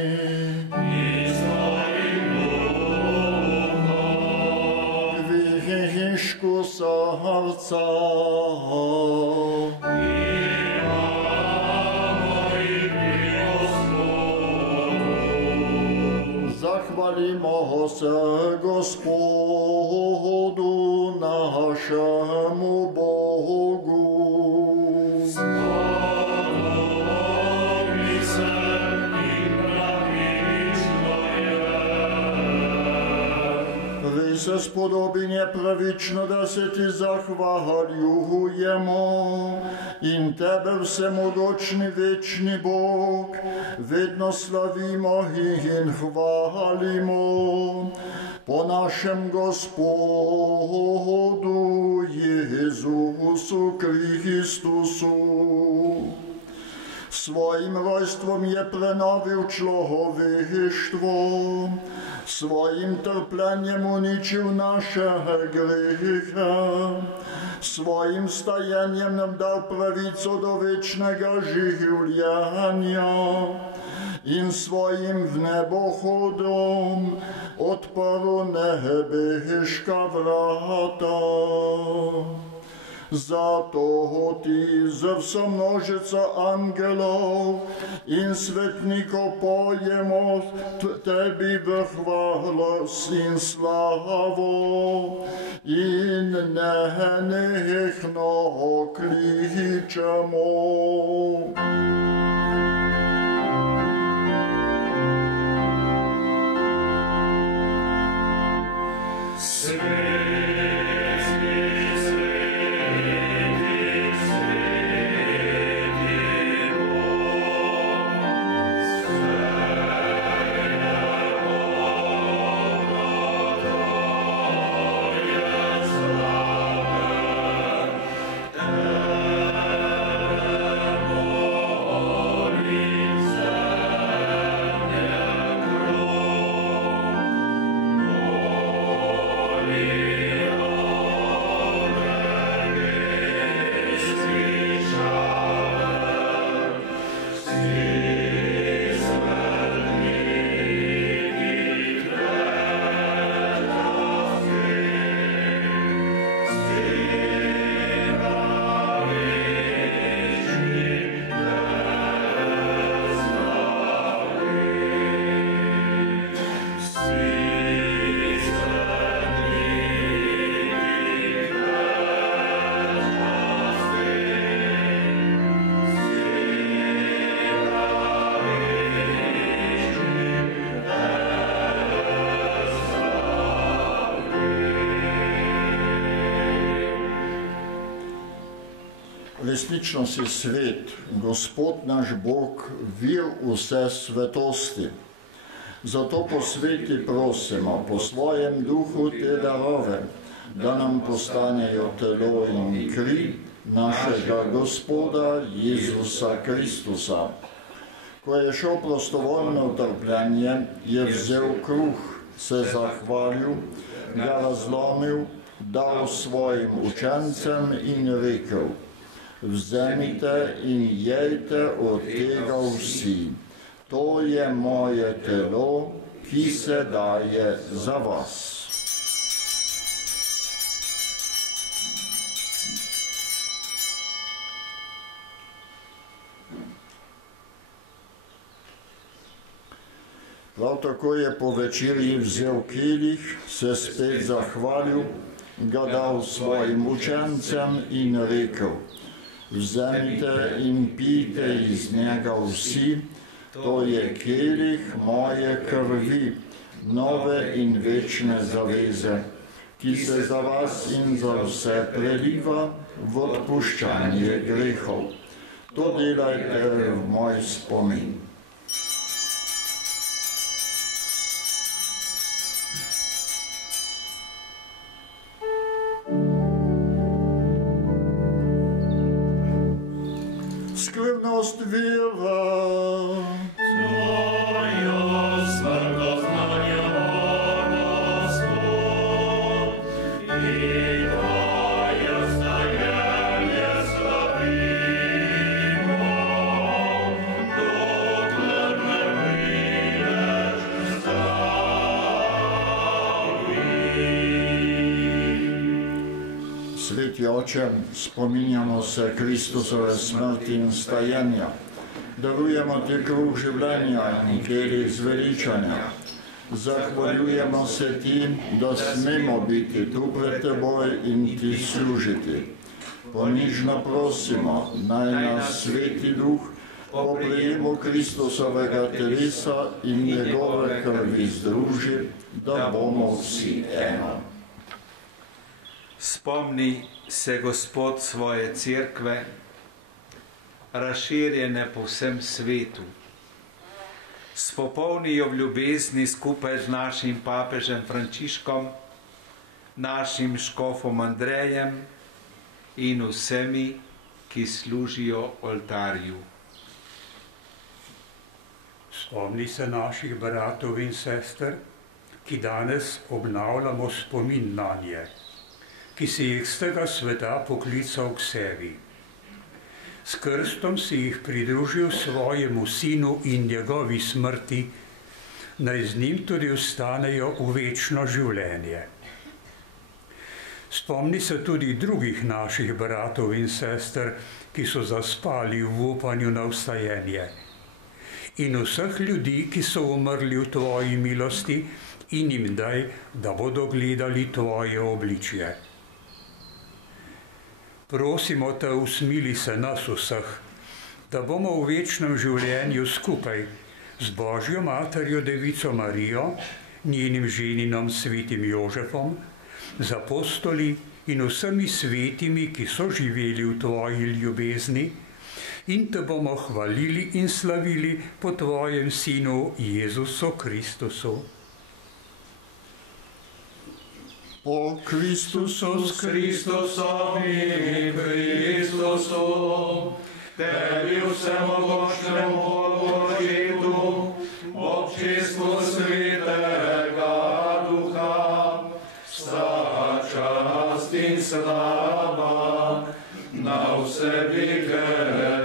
Kvišku srca. Zahvalimo se Gospodu našemu Bogu. Se spodobin je pravično, da se ti zahvaljujemo in tebe vsemogočni večni Bog vedno slavimo in hvalimo po našem Gospodu Jezusu Kristusu. Svojim rojstvom je prenovil človeštvo, svojim trpljenjem uničil naše grehe, svojim stajenjem nam dal pravico do večnega življenja in svojim vnebohodom odprl nebeška vrata. Zato ti z vso množico angelov in svetnikov pojemo tebi v hvalo in slavo in nenehno kličemo. Resnično si svet, Gospod naš Bog, vir vse svetosti. Zato posveti prosimo po svojem duhu te darove, da nam postanejo telo in kri našega Gospoda Jezusa Kristusa. Ko je šel prostovoljno v trpljenje, je vzel kruh, se zahvalil, ga razlomil, dal svojim učencem in rekel: Vzemite in jejte od tega vsi. To je moje telo, ki se daje za vas. Prav tako je po večerji vzel kelih, se spet zahvalil, ga dal svojim učencem in rekel: Vzemite in pijte iz njega vsi, to je kelih moje krvi, nove in večne zaveze, ki se za vas in za vse preliva v odpuščanje grehov. To delajte v moj spomin. Skrivnost vera. Sveti Oče, spominjamo se Kristusove smrti in stajenja. Darujemo ti kruh življenja in kelih zveličanja. Zahvaljujemo se ti, da smemo biti tu pred teboj in ti služiti. Ponižno prosimo, naj nas Sveti Duh po prejemu Kristusovega telesa in njegove krvi združi, da bomo vsi eno. Spomni se Gospod svoje cerkve, razširjene po vsem svetu. Spopolni jo v ljubezni skupaj z našim papežem Frančiškom, našim škofom Andrejem in vsemi, ki služijo oltarju. Spomni se naših bratov in sester, ki danes obnavljamo spomin nanje, ki si jih z tega sveta poklical k sebi. S krstom si jih pridružil svojemu sinu in njegovi smrti, naj z njim tudi ostanejo v večno življenje. Spomni se tudi drugih naših bratov in sester, ki so zaspali v upanju na vstajenje, in vseh ljudi, ki so umrli v tvoji milosti, in jim daj, da bodo gledali tvoje obličje. Prosimo te, usmili se nas vseh, da bomo v večnem življenju skupaj z Božjo materjo Devico Marijo, njenim ženinom svetim Jožefom, z apostoli in vsemi svetimi, ki so živeli v tvoji ljubezni, in te bomo hvalili in slavili po tvojem sinu Jezusu Kristusu. Po Kristusu, s Kristusom in Kristusu, tebi vsemogočnemu Bogu Očetu, občestvu Svetega Duha, vsa čast in slava na vse veke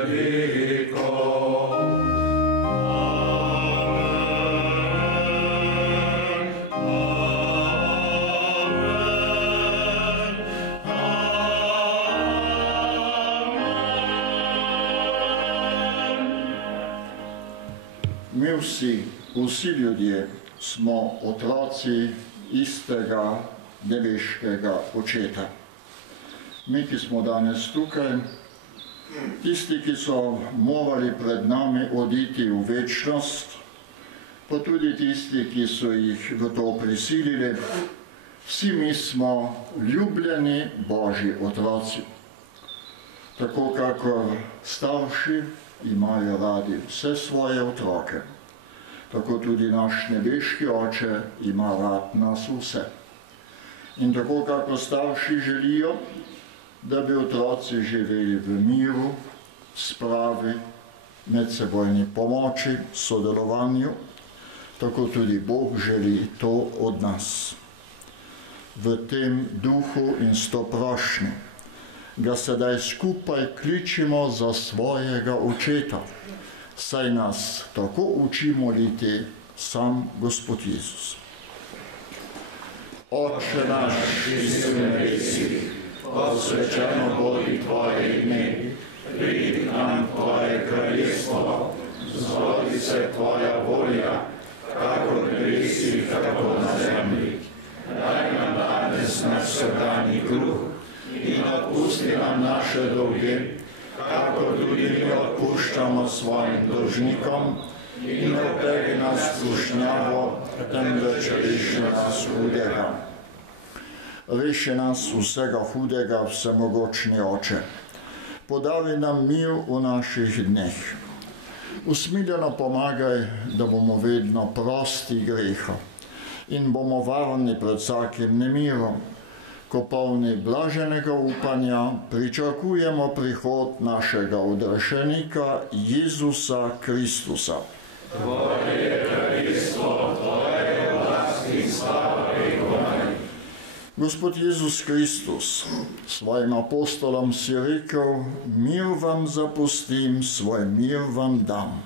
vekov. Mi vsi ljudje smo otroci istega nebeškega Očeta. Mi, ki smo danes tukaj, tisti, ki so morali pred nami oditi v večnost, pa tudi tisti, ki so jih v to prisilili, vsi mi smo ljubljeni Božji otroci. Tako kakor starši imajo radi vse svoje otroke, tako tudi naš nebeški Oče ima rad nas vse. In tako kakor starši želijo, da bi otroci živeli v miru, spravi, medsebojni pomoči, sodelovanju, tako tudi Bog želi to od nas. V tem duhu in s to prošnjo ga sedaj skupaj kličimo za svojega Očeta, saj nas tako uči moliti sam Gospod Jezus. Oče naš, ki si v nebesih, posvečeno bodi tvoje ime, pridi k nam tvoje kraljestvo, zgodi se tvoja volja, kakor v nebesih, tako na zemlji. Daj nam danes naš vsakdanji kruh in odpusti nam naše dolge, kako tudi mi odpuščamo svojim dolžnikom in ne vpelji nas v skušnjavo, temveč reši nas hudega. Reši nas vsega hudega, vsemogočni Oče. Podavi nam mir v naših dneh. Usmiljeno pomagaj, da bomo vedno prosti greha in bomo varni pred vsakim nemirom, ko polni blaženega upanja pričakujemo prihod našega odrešenika Jezusa Kristusa. Tvoje je kraljestvo, Tvoje je oblast in slava vekomaj. Gospod Jezus Kristus, svojim apostolom si rekel, mir vam zapustim, svoj mir vam dam.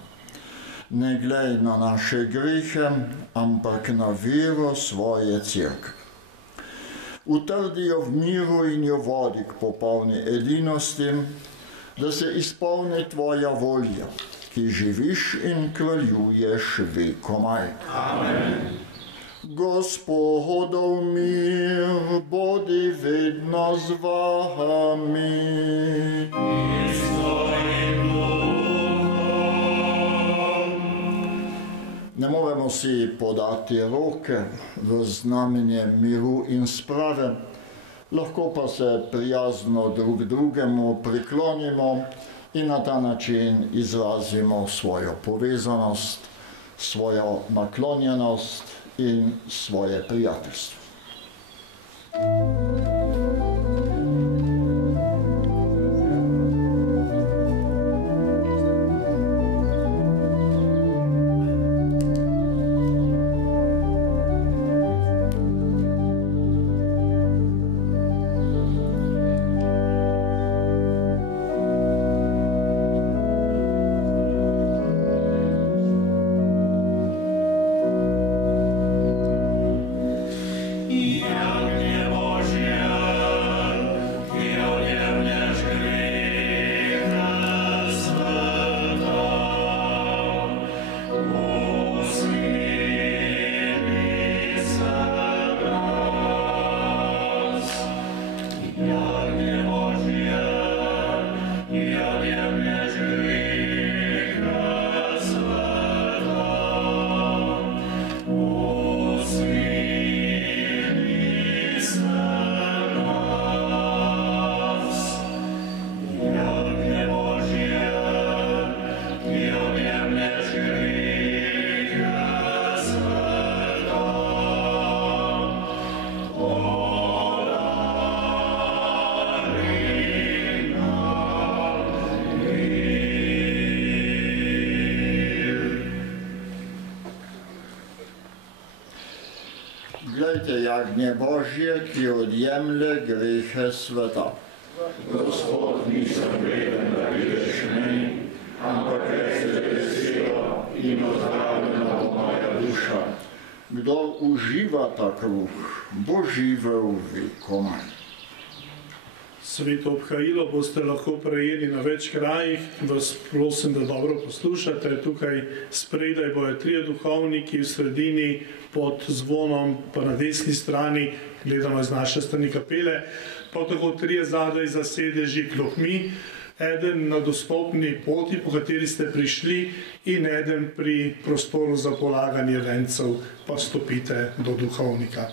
Ne glej na naše grehe, ampak na vero svoje cerkve. Utrdi jo v miru in jo vodi k popolni edinosti, da se izpolni Tvoja volja, ki živiš in kraljuješ vekomaj. Amen. Gospodov mir bodi vedno z vami. In s Tvojim Ne moremo si podati roke v znamenje miru in sprave, lahko pa se prijazno drug drugemu priklonimo in na ta način izrazimo svojo povezanost, svojo naklonjenost in svoje prijateljstvo. Glejte jagnje Božje, ki odjemlje grehe sveta. Gospod, nisem vreden, da prideš meni, ampak reci besedo in ozdravljena bo moja duša. Kdor uživa ta kruh, bo živel vekomaj. Sveto obhajilo boste lahko prejeli na več krajih. Vas prosim, da dobro poslušate. Tukaj spredaj bojo 3 duhovniki, v sredini pod zvonom, pa na desni strani, gledamo iz naše strani kapele, pa tako 3 zadaj za sedeži klopmi, eden na dostopni poti, po kateri ste prišli, in eden pri prostoru za polaganje vencev, pa stopite do duhovnika.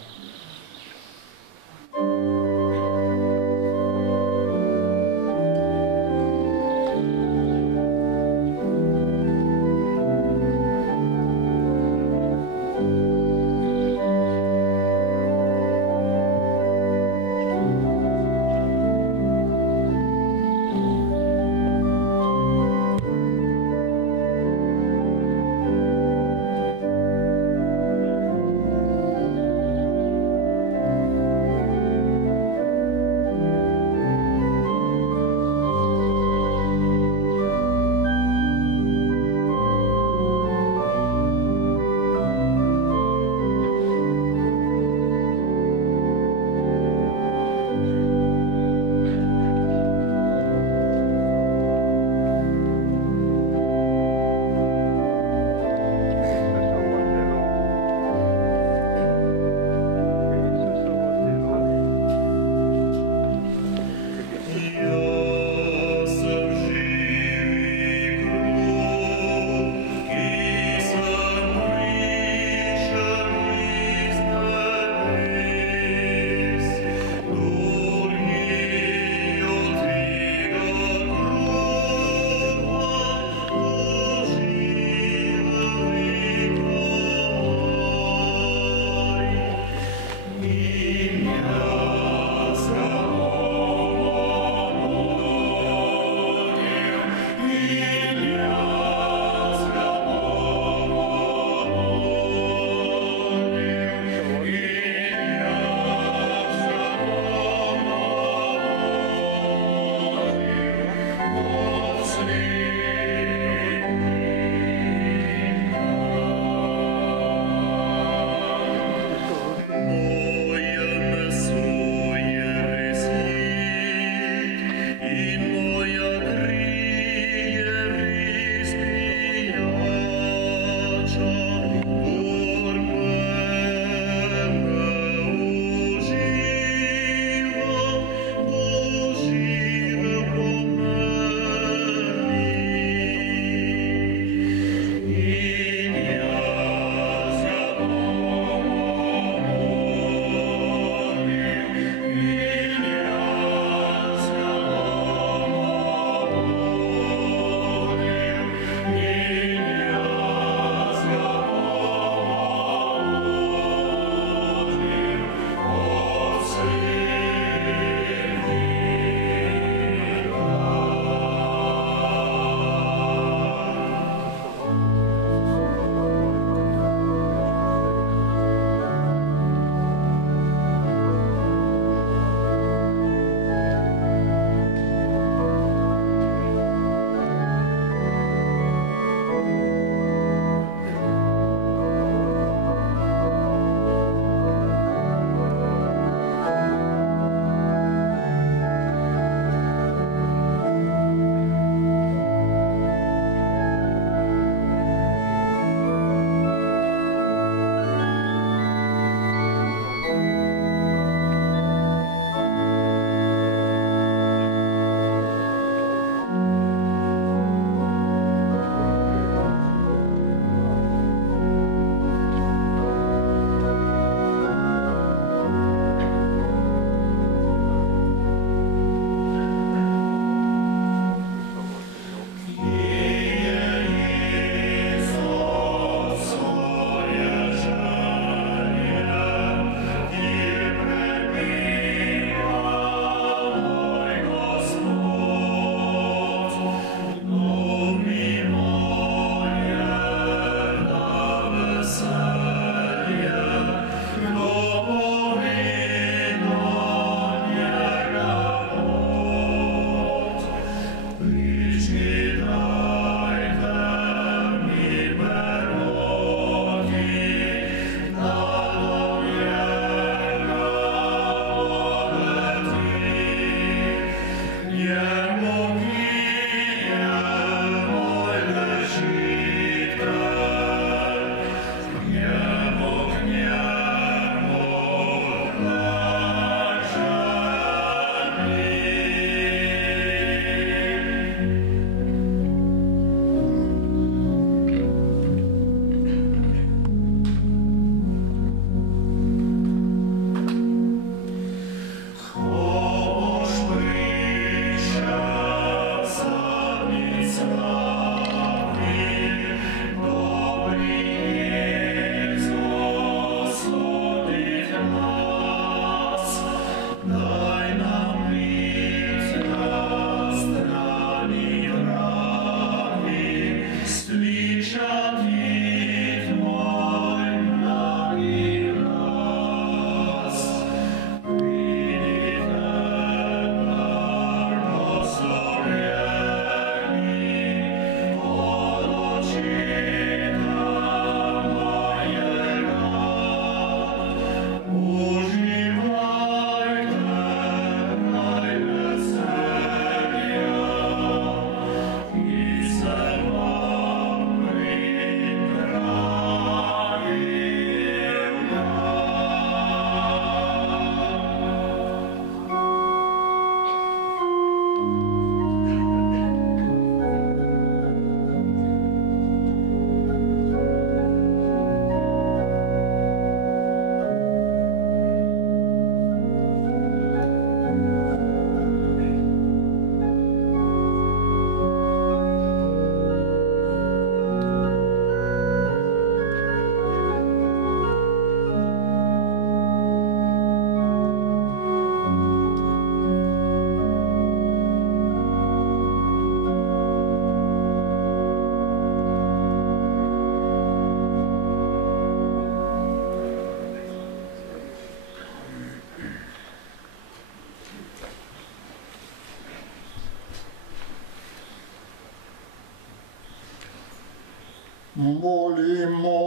Molimo.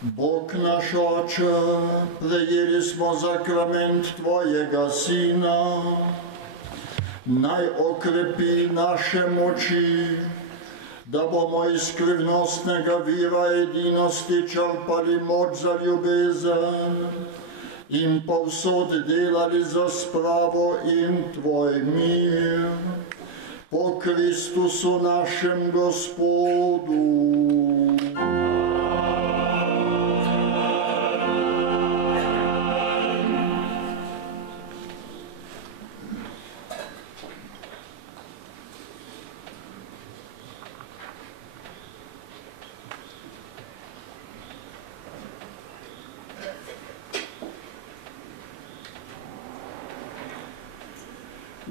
Bog naš Oče, prejeli smo zakrament Tvojega Sina, naj okrepi naše moči, da bomo iz skrivnostnega vira edinosti črpali moč za ljubezen in povsod delali za spravo in Tvoj mir. Po Kristusu našem Gospodu.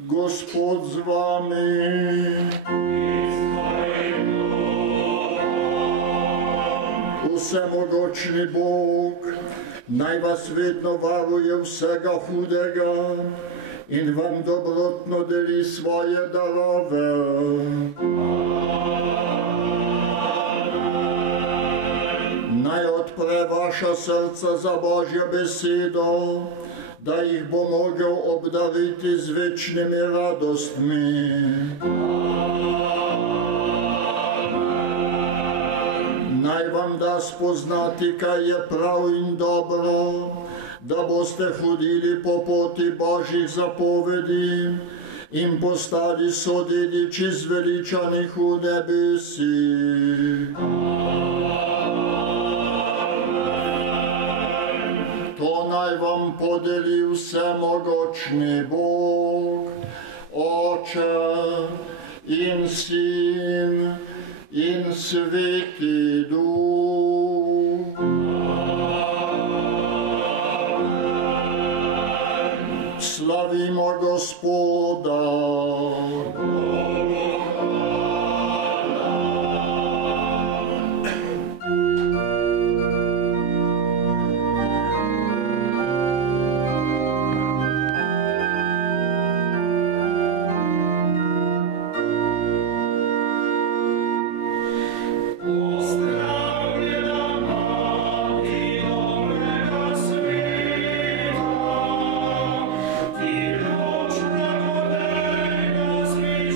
Gospod z vami. Vsemogočni Bog, naj vas vedno varuje vsega hudega in vam dobrotno deli svoje darove. Naj odpre vaša srca za Božjo besedo, da jih bo mogel obdariti z večnimi radostmi. Naj vam da spoznati, kaj je prav in dobro, da boste hodili po poti Božjih zapovedi in postali sodediči zveličanih v nebesi. To naj vam podeli vsemogočni Bog, Oče in Sin in Sveti Duh. Slavimo Gospoda. Ti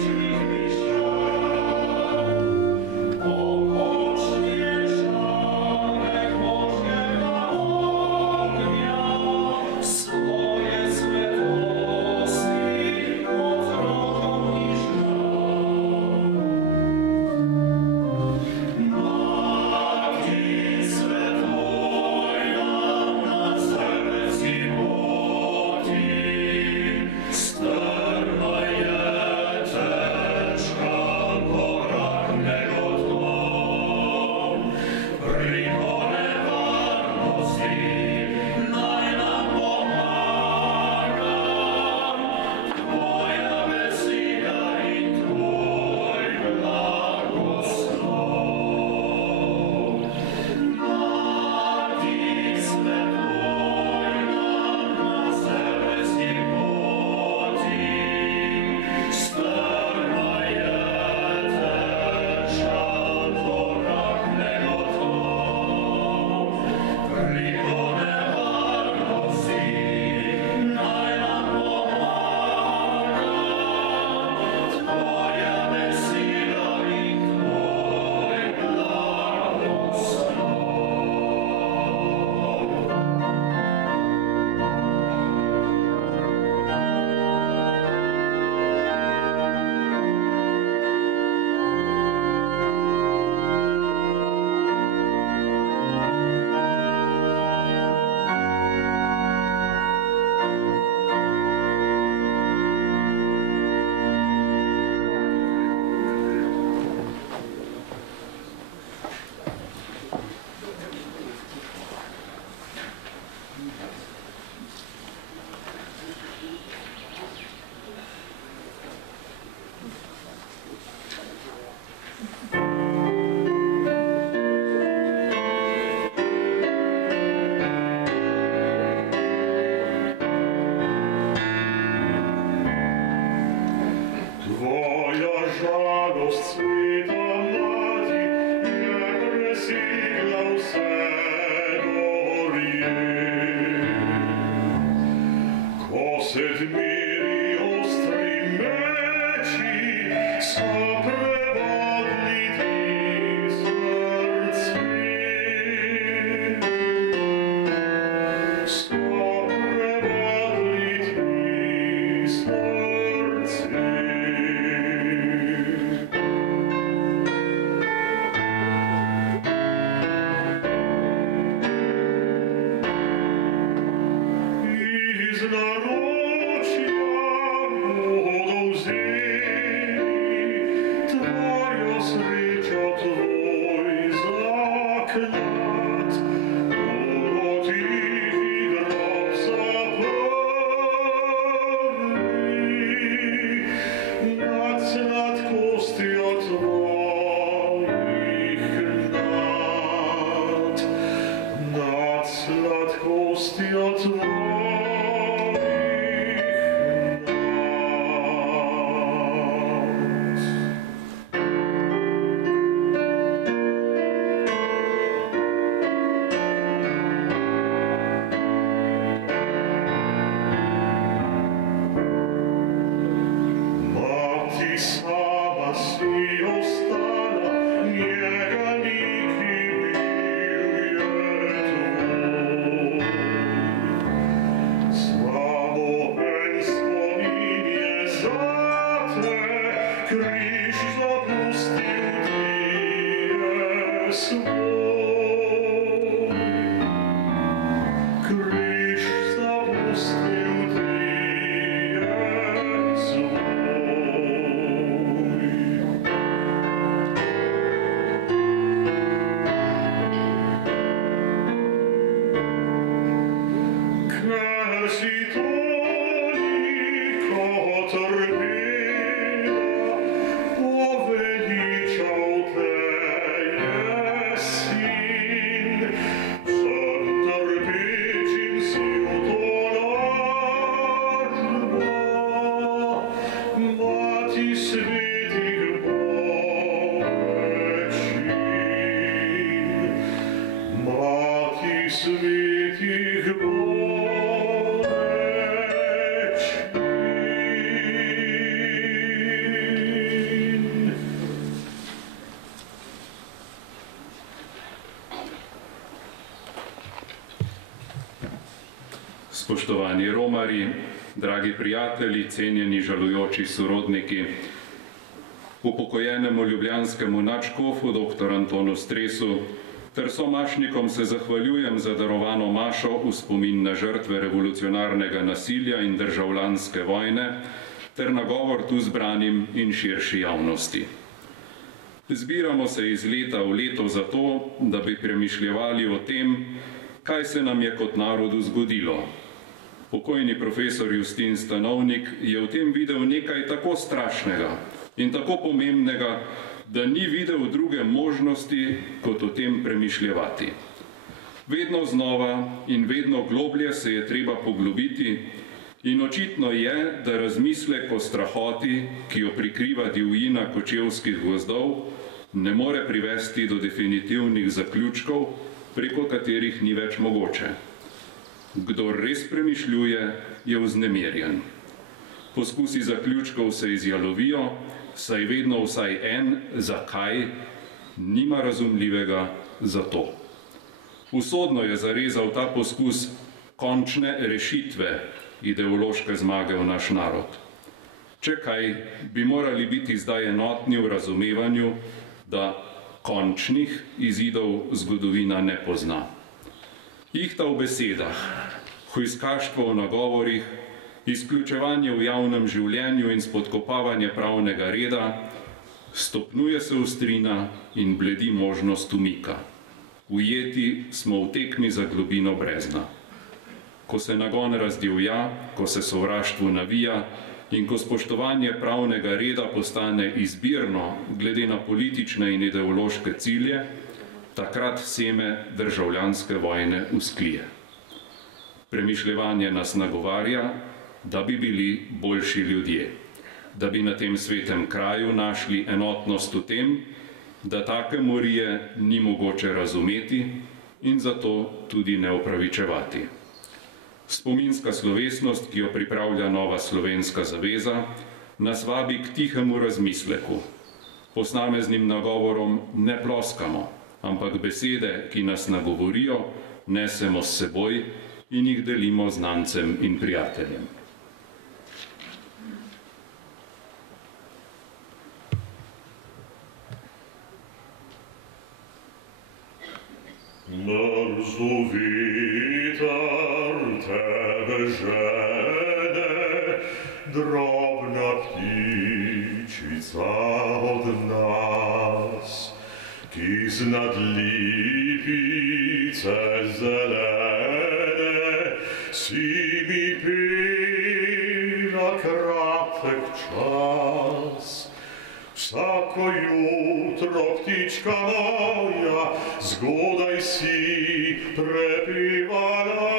križ zapustil tije svoj. Križ zapustil tije svoj. Ker si toliko trpela, poveličal te je sin. Vsem trpečim si utolažba, Mati svetih bolečin. Mati svetih bolečin. Spoštovani romarji, dragi prijatelji, cenjeni žalujoči sorodniki, upokojenemu ljubljanskemu nadškofu dr. Antonu Stresu ter somašnikom se zahvaljujem za darovano mašo v spomin na žrtve revolucionarnega nasilja in državljanske vojne ter nagovor tu zbranim in širši javnosti. Zbiramo se iz leta v leto zato, da bi premišljevali o tem, kaj se nam je kot narodu zgodilo. Pokojni profesor Justin Stanovnik je v tem videl nekaj tako strašnega in tako pomembnega, da ni videl druge možnosti, kot o tem premišljevati. Vedno znova in vedno globlje se je treba poglobiti in očitno je, da razmislek o strahoti, ki jo prikriva divjina kočevskih gozdov, ne more privesti do definitivnih zaključkov, preko katerih ni več mogoče. Kdor res premišljuje, je vznemirjen. Poskusi zaključkov se izjalovijo, saj vedno vsaj en, zakaj, nima razumljivega zato. Usodno je zarezal ta poskus končne rešitve ideološke zmage v naš narod. Če kaj, bi morali biti zdaj enotni v razumevanju, da končnih izidov zgodovina ne pozna. Ihta v besedah, hujskaštvo v nagovorih, izključevanje v javnem življenju in spodkopavanje pravnega reda, stopnjuje se ostrina in bledi možnost umika. Ujeti smo v tekmi za globino brezna. Ko se nagon razdivja, ko se sovraštvo navija in ko spoštovanje pravnega reda postane izbirno glede na politične in ideološke cilje, takrat seme državljanske vojne vzklije. Premišljevanje nas nagovarja, da bi bili boljši ljudje, da bi na tem svetem kraju našli enotnost v tem, da take morije ni mogoče razumeti in zato tudi ne opravičevati. Spominska slovesnost, ki jo pripravlja Nova slovenska zaveza, nas vabi k tihemu razmisleku. Posameznim nagovorom ne ploskamo, ampak besede, ki nas nagovorijo, nesemo s seboj in jih delimo znancem in prijateljem. Mrzu veter tebe žene, drobna ptičica od nas, ki znad lipice zelene si mi pela kratek čas. Vsako jutro, ptička moja, zgodaj si prepevala.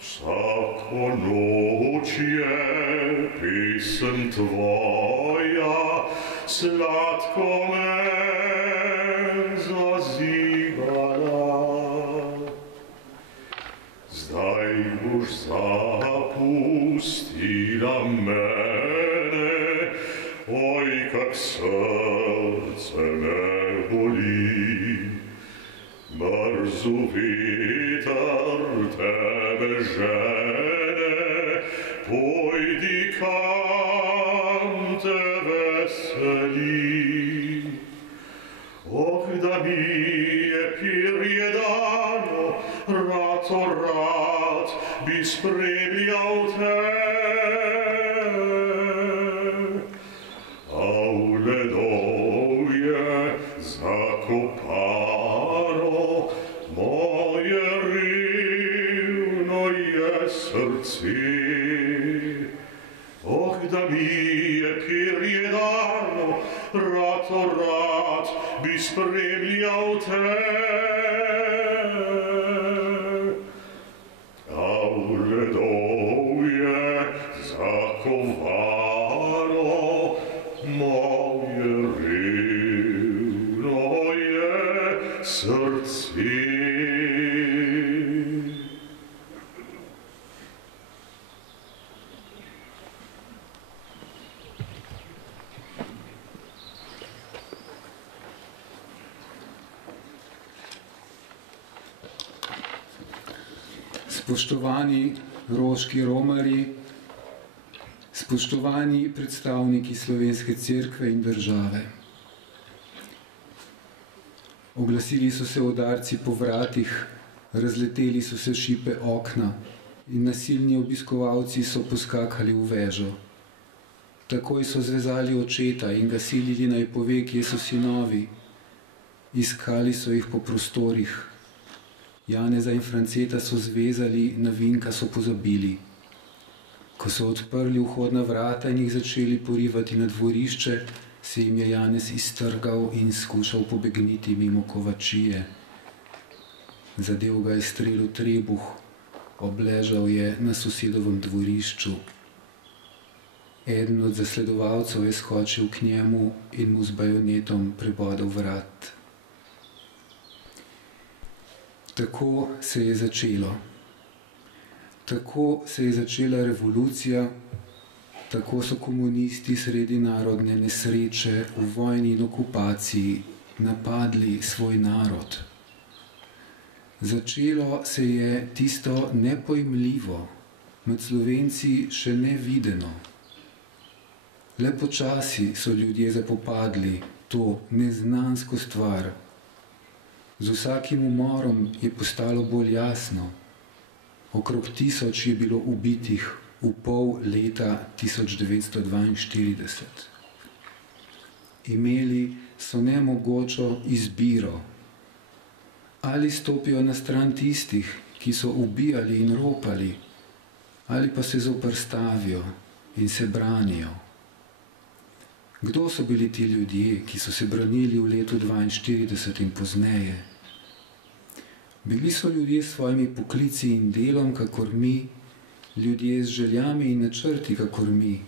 Vsako noč je pesem tvoja, sladko me zazibala. Zdaj boš zapustila mene, oj, kak srce me boli. Mrzu veter tebe žene, pojdi kam te veseli. Oh, da mi je perje dano, rad bi spremljal te. A v ledovje zakopano, moje revno je srce. Oh, da mi je perje dano, rad bi spremljal te. A v ledovje zakovano, moje revno je srce. Spoštovani roški romarji, spoštovani predstavniki Slovenske cerkve in države. Oglasili so se udarci po vratih, razleteli so se šipe okna in nasilni obiskovalci so poskakali v vežo. Takoj so zvezali očeta in ga silili naj pove, kje so sinovi. Iskali so jih po prostorih. Janeza in Franceta so zvezali, na Vinka so pozabili. Ko so odprli vhodna vrata in jih začeli porivati na dvorišče, se jim je Janez iztrgal in skušal pobegniti mimo kovačije. Zadel ga je strel v trebuh, obležal je na sosedovem dvorišču. Eden od zasledovalcev je skočil k njemu in mu z bajonetom prebodel vrat. Tako se je začelo. Tako se je začela revolucija, tako so komunisti sredi narodne nesreče v vojni in okupaciji napadli svoj narod. Začelo se je tisto nepojmljivo, med Slovenci še nevideno. Le počasi so ljudje zapopadli to neznansko stvar. Z vsakim umorom je postalo bolj jasno. Okrog 1000 je bilo ubitih v pol leta 1942. Imeli so nemogočo izbiro. Ali stopijo na stran tistih, ki so ubijali in ropali, ali pa se zoperstavijo in se branijo. Kdo so bili ti ljudje, ki so se branili v letu 1942 in pozneje? Bili so ljudje s svojimi poklici in delom, kakor mi, ljudje z željami in načrti, kakor mi,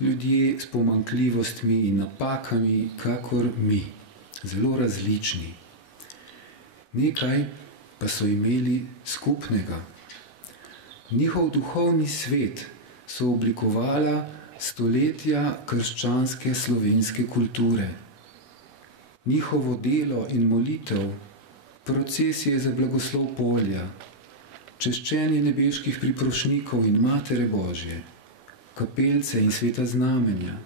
ljudje s pomanjkljivostmi in napakami, kakor mi, zelo različni. Nekaj pa so imeli skupnega. Njihov duhovni svet so oblikovala stoletja krščanske slovenske kulture. Njihovo delo in molitev, procesije za blagoslov polja, češčenje nebeških priprošnikov in Matere Božje, kapelce in sveta znamenja,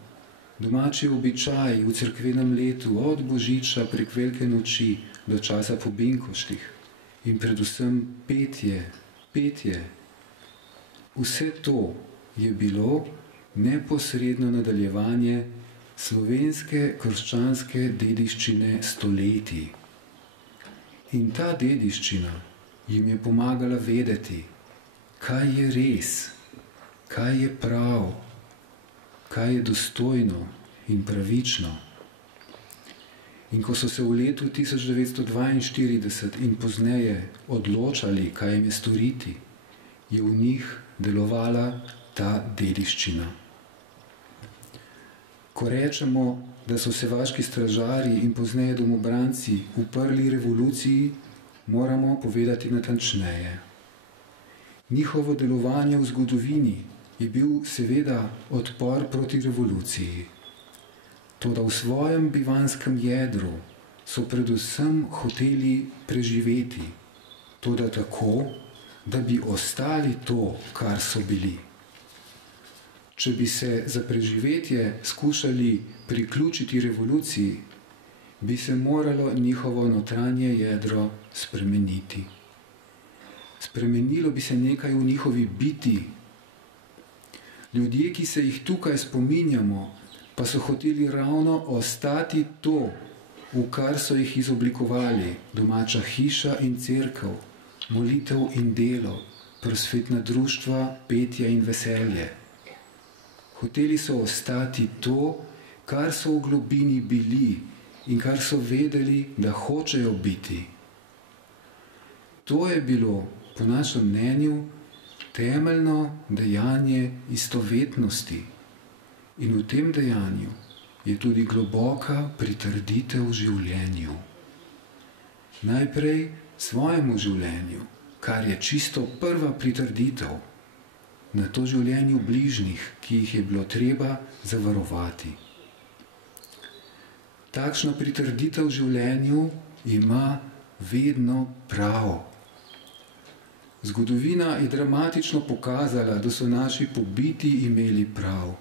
domači običaji v cerkvenem letu od Božiča prek Velike noči do časa po binkoštih in predvsem petje. Vse to je bilo neposredno nadaljevanje slovenske krščanske dediščine stoletij. In ta dediščina jim je pomagala vedeti, kaj je res, kaj je prav, kaj je dostojno in pravično. In ko so se v letu 1942 in pozneje odločali, kaj jim je storiti, je v njih delovala ta dediščina. Ko rečemo, da so se vaški stražarji in pozneje domobranci uprli revoluciji, moramo povedati natančneje. Njihovo delovanje v zgodovini je bil seveda odpor proti revoluciji. Toda v svojem bivanskem jedru so predvsem hoteli preživeti, toda tako, da bi ostali to, kar so bili. če bi se za preživetje skušali priključiti revoluciji, bi se moralo njihovo notranje jedro spremeniti. Spremenilo bi se nekaj v njihovi biti. Ljudje, ki se jih tukaj spominjamo, pa so hoteli ravno ostati to, v kar so jih izoblikovali, domača hiša in cerkev, molitev in delo, prosvetna društva, petje in veselje. Hoteli so ostati to, kar so v globini bili in kar so vedeli, da hočejo biti. To je bilo, po našem mnenju, temeljno dejanje istovetnosti. In v tem dejanju je tudi globoka pritrditev življenju. Najprej svojemu življenju, kar je čisto prva pritrditev, na to življenju bližnjih, ki jih je bilo treba zavarovati. Takšna pritrditev življenju ima vedno prav. Zgodovina je dramatično pokazala, da so naši pobiti imeli prav.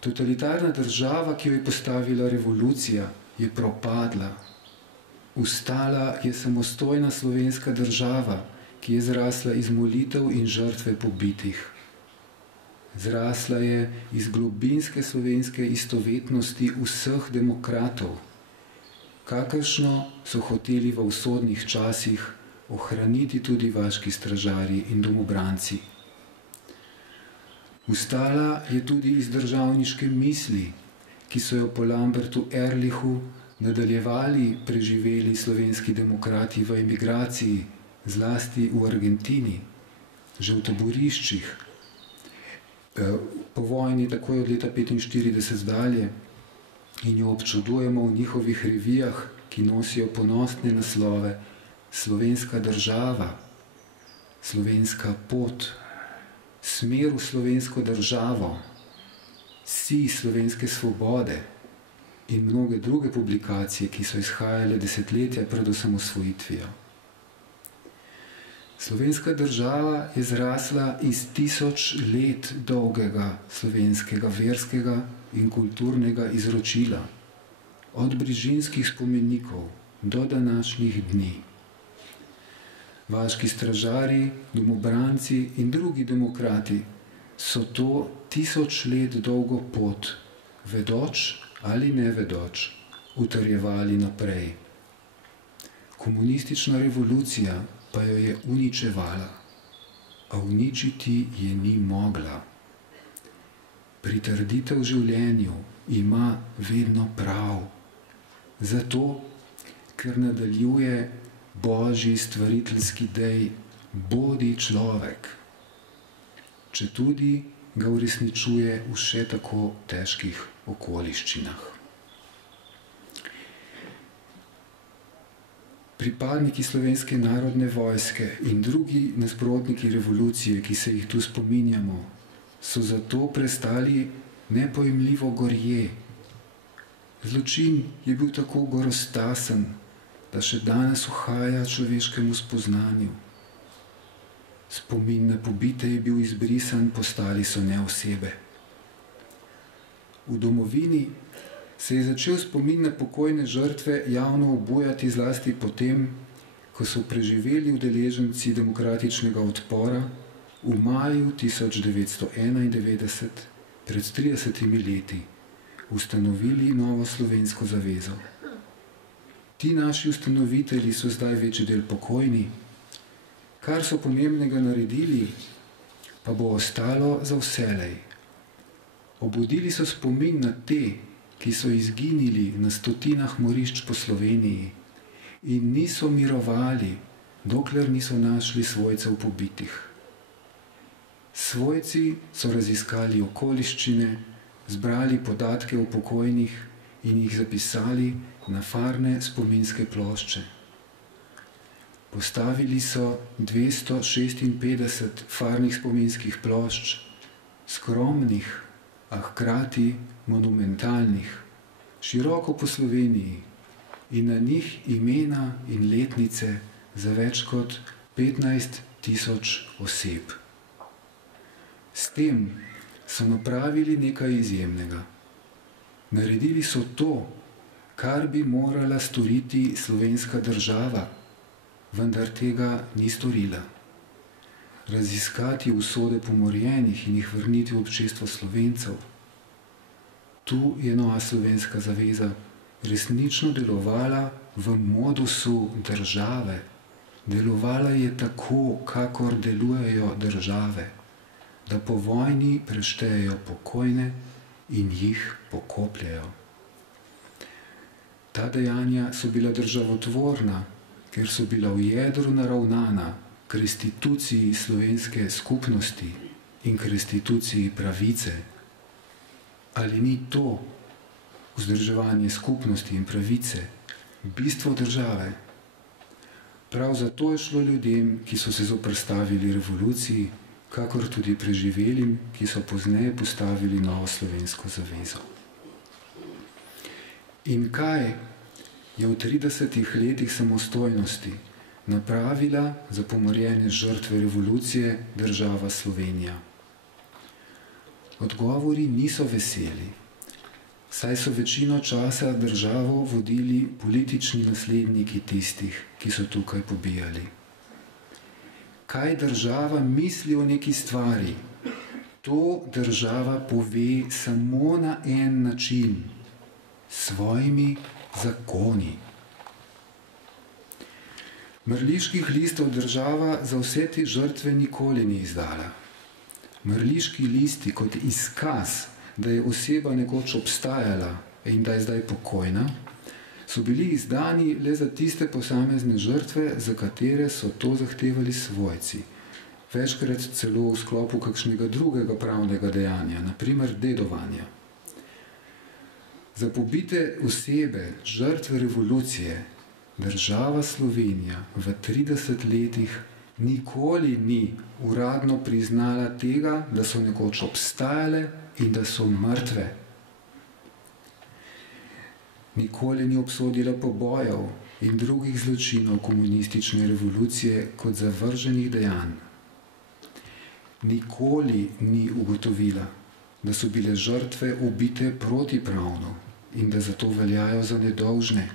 Totalitarna država, ki jo je postavila revolucija, je propadla. Ustala je samostojna slovenska država, ki je zrasla iz molitev in žrtve pobitih. Zrasla je iz globinske slovenske istovetnosti vseh demokratov, kakršno so hoteli v usodnih časih ohraniti tudi vaški stražarji in domobranci. Ustala je tudi iz državniške misli, ki so jo po Lambertu Ehrlichu nadaljevali preživeli slovenski demokrati v emigraciji, zlasti v Argentini, že v taboriščih, po vojni takoj od leta 1945 dalje, in jo občudujemo v njihovih revijah, ki nosijo ponosne naslove Slovenska država, Slovenska pot, Smer v slovensko državo, Si slovenske svobode in mnoge druge publikacije, ki so izhajale desetletja pred osamosvojitvijo. Slovenska država je zrasla iz 1000 let dolgega slovenskega verskega in kulturnega izročila, od brižinskih spomenikov do današnjih dni. Vaški stražarji, domobranci in drugi demokrati so to 1000 let dolgo pot, vedoč ali nevedoč, utrjevali naprej. Komunistična revolucija pa jo je uničevala, a uničiti je ni mogla. Pritrditev življenju ima vedno prav, zato, ker nadaljuje Božji stvariteljski dej, bodi človek, četudi ga uresničuje v še tako težkih okoliščinah. Pripadniki Slovenske narodne vojske in drugi nasprotniki revolucije, ki se jih tu spominjamo, so zato prestali nepojemljivo gorje. Zločin je bil tako gorostasen, da še danes uhaja človeškemu spoznanju. Spomin na pobite je bil izbrisan, postali so neosebe. V domovini se je začel spomin na pokojne žrtve javno obujati zlasti potem, ko so preživeli udeleženci demokratičnega odpora v maju 1991, pred 30 leti, ustanovili novo Slovensko zavezo. Ti naši ustanovitelji so zdaj večji del pokojni, kar so pomembnega naredili, pa bo ostalo za vselej. Obudili so spomin na te, ki so izginili na stotinah morišč po Sloveniji in niso mirovali, dokler niso našli svojcev pobitih. Svojci so raziskali okoliščine, zbrali podatke o pokojnih in jih zapisali na farne spominske plošče. Postavili so 256 farnih spominskih plošč, skromnih, a hkrati monumentalnih, široko po Sloveniji in na njih imena in letnice za več kot 15 000 oseb. S tem so napravili nekaj izjemnega. Naredili so to, kar bi morala storiti slovenska država, vendar tega ni storila. Raziskati usode pomorjenih in jih vrniti v občestvo Slovencev. Tu je nova slovenska zaveza resnično delovala v modusu države. Delovala je tako, kakor delujejo države, da po vojni preštejejo pokojne in jih pokopljajo. Ta dejanja so bila državotvorna, ker so bila v jedru naravnana k restituciji slovenske skupnosti in k restituciji pravice. Ali ni to vzdrževanje skupnosti in pravice bistvo države? Prav zato je šlo ljudem, ki so se zoperstavili revoluciji, kakor tudi preživelim, ki so pozneje postavili novo slovensko zavezo. In kaj je v 30 letih samostojnosti napravila za pomorjene žrtve revolucije država Slovenija? Odgovori niso veseli, saj so večino časa državo vodili politični nasledniki tistih, ki so tukaj pobijali. Kaj država misli o neki stvari? To država pove samo na en način, s svojimi zakoni. Mrliških listov država za vse te žrtve nikoli ni izdala. Mrliški listi kot izkaz, da je oseba nekoč obstajala in da je zdaj pokojna, so bili izdani le za tiste posamezne žrtve, za katere so to zahtevali svojci. Večkrat celo v sklopu kakšnega drugega pravnega dejanja, na primer dedovanja. Za pobite osebe, žrtve revolucije, država Slovenija v 30 letih nikoli ni uradno priznala tega, da so nekoč obstajale in da so mrtve. Nikoli ni obsodila pobojev in drugih zločinov komunistične revolucije kot zavrženih dejanj. Nikoli ni ugotovila, da so bile žrtve ubite protipravno in da zato veljajo za nedolžne.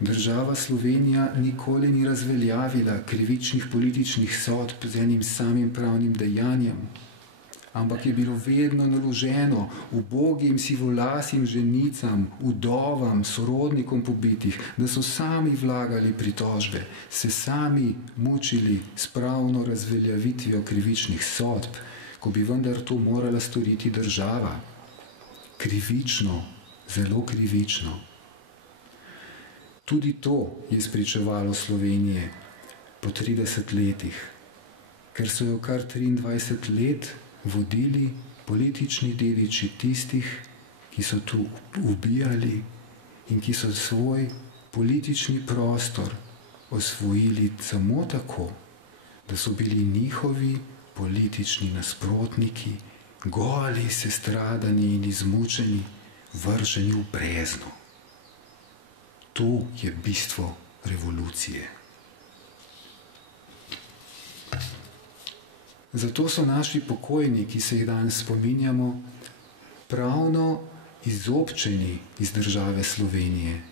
Država Slovenija nikoli ni razveljavila krivičnih političnih sodb z enim samim pravnim dejanjem, ampak je bilo vedno naloženo ubogim sivolasim ženicam, vdovam, sorodnikom pobitih, da so sami vlagali pritožbe, se sami mučili s pravno razveljavitvijo krivičnih sodb, ko bi vendar to morala storiti država. Krivično, zelo krivično. Tudi to je spričevalo Slovenije po 30 letih, ker so jo kar 23 let vodili politični dediči tistih, ki so tu ubijali in ki so svoj politični prostor osvojili samo tako, da so bili njihovi politični nasprotniki goli, sestradani in izmučeni, vrženi v brezno. To je bistvo revolucije. Zato so naši pokojni, ki se jih danes spominjamo, pravno izobčeni iz države Slovenije.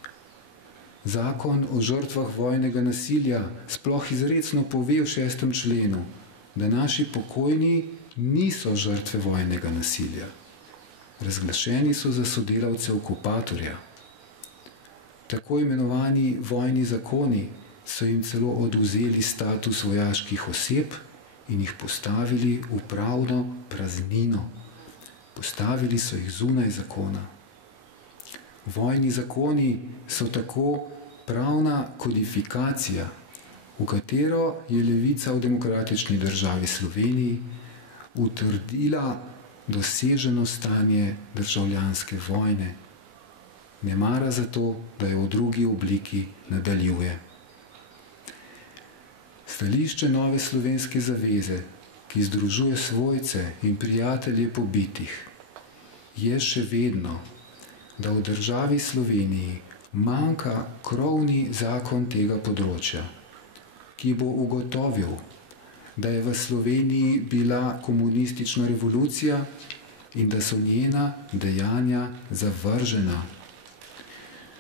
Zakon o žrtvah vojnega nasilja sploh izrecno pove v 6. členu, da naši pokojni niso žrtve vojnega nasilja. Razglašeni so za sodelavce okupatorja. Tako imenovani vojni zakoni so jim celo odvzeli status vojaških oseb in jih postavili v pravno praznino. Postavili so jih zunaj zakona. Vojni zakoni so tako pravna kodifikacija, v katero je levica v demokratični državi Sloveniji utrdila doseženo stanje državljanske vojne. Ne mara zato, da jo v drugi obliki nadaljuje. Stališče nove slovenske zaveze, ki združuje svojce in prijatelje pobitih, je še vedno, da v državi Sloveniji manjka krovni zakon tega področja, ki bo ugotovil, da je v Sloveniji bila komunistična revolucija in da so njena dejanja zavržena.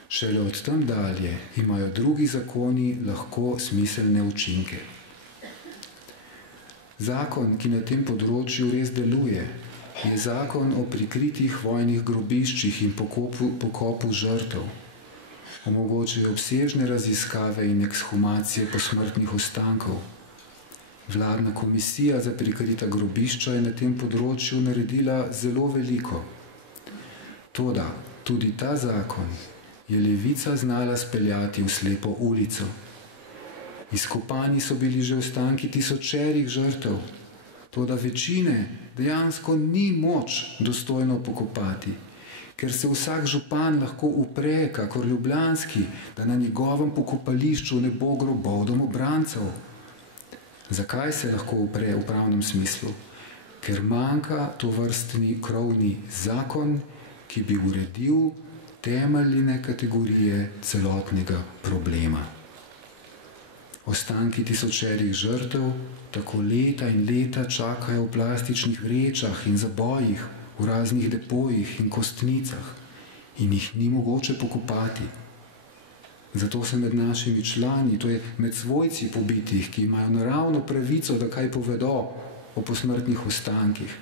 Šele od tam dalje imajo drugi zakoni lahko smiselne učinke. Zakon, ki na tem področju res deluje, je zakon o prikritih vojnih grobiščih in pokopu žrtev. Omogočajo obsežne raziskave in ekshumacije posmrtnih ostankov. Vladna komisija za prikrita grobišča je na tem področju naredila zelo veliko. Toda tudi ta zakon je levica znala speljati v slepo ulico. Izkopani so bili že ostanki tisočerih žrtev, toda večine dejansko ni moč dostojno pokopati, ker se vsak župan lahko upre, kakor ljubljanski, da na njegovem pokopališču ne bo grobov domobrancev. Zakaj se lahko upre v pravnem smislu? Ker manjka tovrstni krovni zakon, ki bi uredil temeljne kategorije celotnega problema. Ostanki tisočerih žrtev tako leta in leta čakajo v plastičnih vrečah in zabojih, v raznih depojih in kostnicah in jih ni mogoče pokopati. Zato se med našimi člani, to je med svojci pobitih, ki imajo naravno pravico, da kaj povedo o posmrtnih ostankih,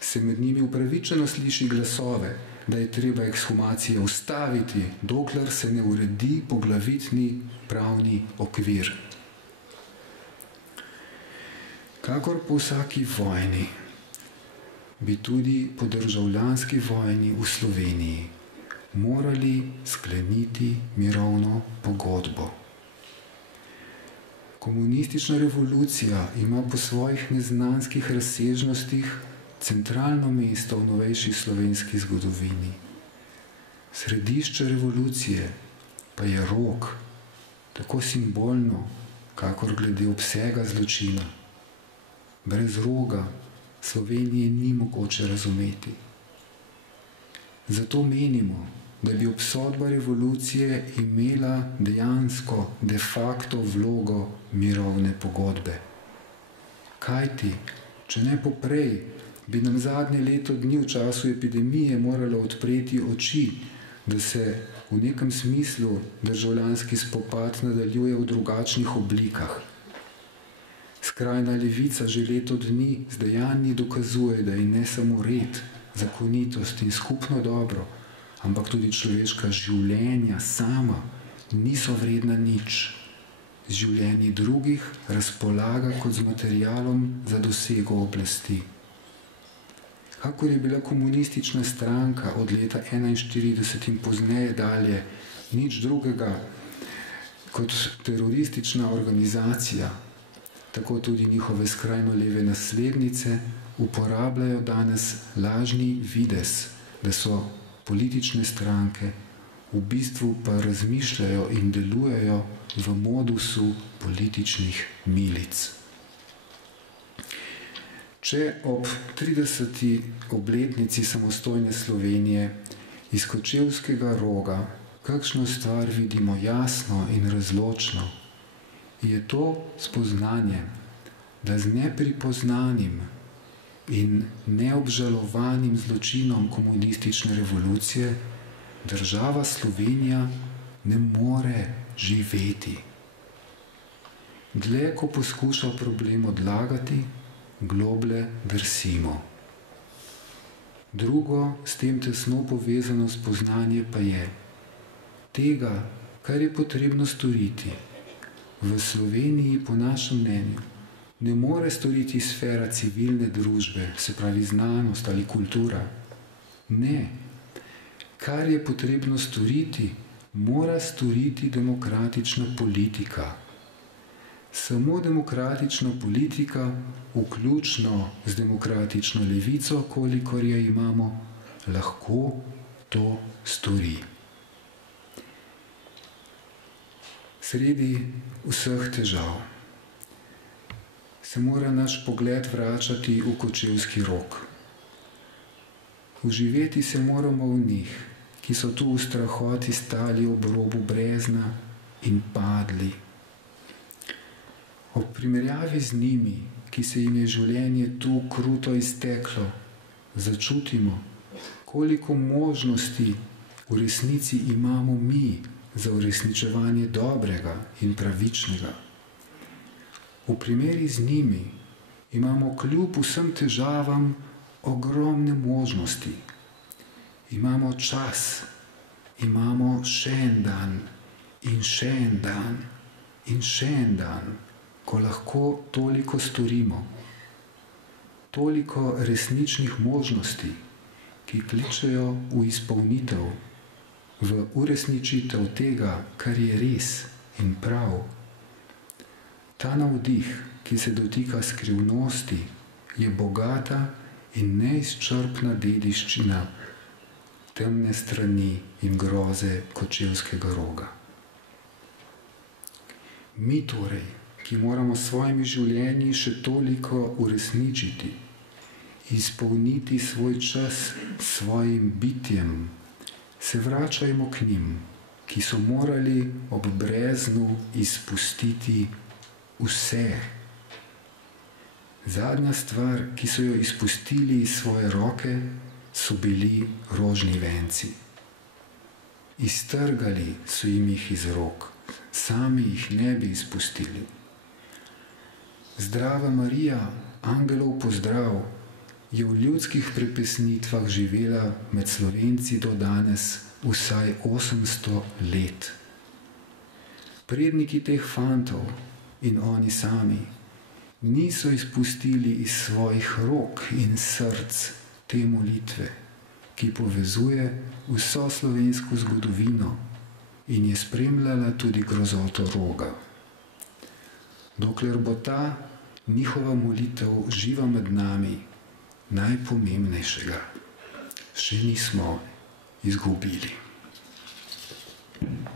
se med njimi upravičeno sliši glasove, da je treba ekshumacije ustaviti, dokler se ne uredi poglavitni pravni okvir. Kakor po vsaki vojni, bi tudi po državljanski vojni v Sloveniji morali skleniti mirovno pogodbo. Komunistična revolucija ima po svojih neznanskih razsežnostih centralno mesto v novejši slovenski zgodovini. Središče revolucije pa je Rog, tako simbolno, kakor glede obsega zločina. Brez Roga Slovenije ni mogoče razumeti. Zato menimo, da bi obsodba revolucije imela dejansko, de facto vlogo mirovne pogodbe. Kajti, če ne poprej, bi nam zadnje leto dni v času epidemije moralo odpreti oči, da se v nekem smislu državljanski spopad nadaljuje v drugačnih oblikah. Skrajna levica že leto dni z dejanji dokazuje, da je ne samo red, zakonitost in skupno dobro, ampak tudi človeška življenja sama niso vredna nič. Z življenji drugih razpolaga kot z materialom za dosego oblasti. Kakor je bila komunistična stranka od leta 1941 in pozneje dalje nič drugega kot teroristična organizacija, tako tudi njihove skrajno leve naslednice uporabljajo danes lažni videz, da so politične stranke, v bistvu pa razmišljajo in delujejo v modusu političnih milic. Če ob 30. obletnici samostojne Slovenije iz Kočevskega Roga kakšno stvar vidimo jasno in razločno, je to spoznanje, da z nepripoznanim in neobžalovanim zločinom komunistične revolucije država Slovenija ne more živeti. Dlje, ko poskuša problem odlagati, globlje drsimo. Drugo, s tem tesno povezano spoznanje pa je tega, kar je potrebno storiti. V Sloveniji, po našem mnenju, ne more storiti sfera civilne družbe, se pravi znanost ali kultura. Ne. Kar je potrebno storiti, mora storiti demokratična politika. Samo demokratična politika, vključno z demokratično levico, kolikor jo imamo, lahko to stori. Sredi vseh težav se mora naš pogled vračati v Kočevski Rog. Uživeti se moramo v njih, ki so tu v strahoti stali ob robu brezna in padli. Ob primerjavi z njimi, ki se jim je življenje tu kruto izteklo, začutimo, koliko možnosti v resnici imamo mi za uresničevanje dobrega in pravičnega. V primeri z njimi imamo kljub vsem težavam ogromne možnosti. Imamo čas, imamo še en dan in še en dan in še en dan, ko lahko toliko storimo. Toliko resničnih možnosti, ki kličejo v izpolnitev, v uresničitev tega, kar je res in prav. Ta navdih, ki se dotika skrivnosti, je bogata in neizčrpna dediščina temne strani in groze Kočevskega roga. Mi torej, ki moramo s svojimi življenji še toliko uresničiti, izpolniti svoj čas s svojim bitjem, se vračajmo k njim, ki so morali ob breznu izpustiti vse. Zadnja stvar, ki so jo izpustili iz svoje roke, so bili rožni venci. Iztrgali so jim jih iz rok, sami jih ne bi izpustili. Zdrava Marija, angelov pozdrav, je v ljudskih prepesnitvah živela med Slovenci do danes vsaj 800 let. Predniki teh fantov in oni sami niso izpustili iz svojih rok in src te molitve, ki povezuje vso slovensko zgodovino in je spremljala tudi grozoto roga. Dokler bo ta njihova molitev živa med nami, najpomembnejšega še nismo izgubili. Amen.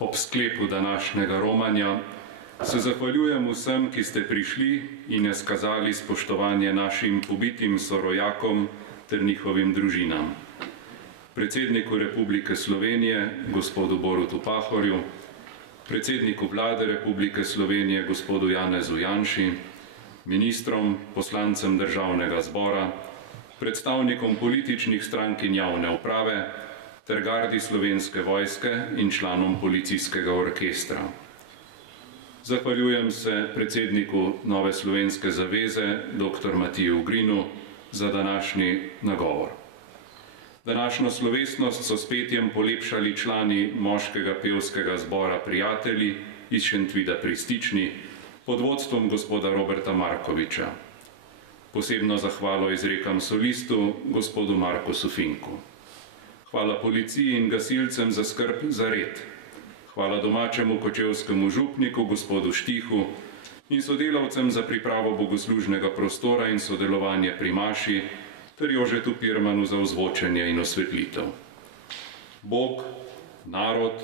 Ob sklepu današnjega romanja se zahvaljujem vsem, ki ste prišli in izkazali spoštovanje našim pobitim sorojakom ter njihovim družinam. Predsedniku Republike Slovenije, gospodu Borutu Pahorju, predsedniku Vlade Republike Slovenije, gospodu Janezu Janši, ministrom, poslancem Državnega zbora, predstavnikom političnih strank in javne uprave, ter gardi Slovenske vojske in članom policijskega orkestra. Zahvaljujem se predsedniku Nove Slovenske zaveze, dr. Matiju Ugrinu, za današnji nagovor. Današnjo slovesnost so s petjem polepšali člani moškega pevskega zbora Prijatelji iz Šentvida pri Stični pod vodstvom gospoda Roberta Markoviča. Posebno zahvalo izrekam solistu, gospodu Markusu Finku. Hvala policiji in gasilcem za skrb za red. Hvala domačemu kočevskemu župniku, gospodu Štihu, in sodelavcem za pripravo bogoslužnega prostora in sodelovanje pri maši, ter Jožetu Pirmanu za ozvočenje in osvetlitev. Bog, narod,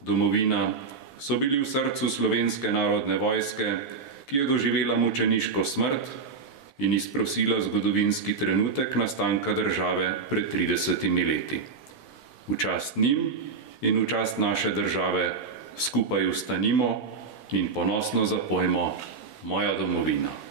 domovina so bili v srcu Slovenske narodne vojske, ki je doživela mučeniško smrt in izprosila zgodovinski trenutek nastanka države pred 30 leti. V čast njim in v čast naše države skupaj vstanimo in ponosno zapojmo Moja domovina.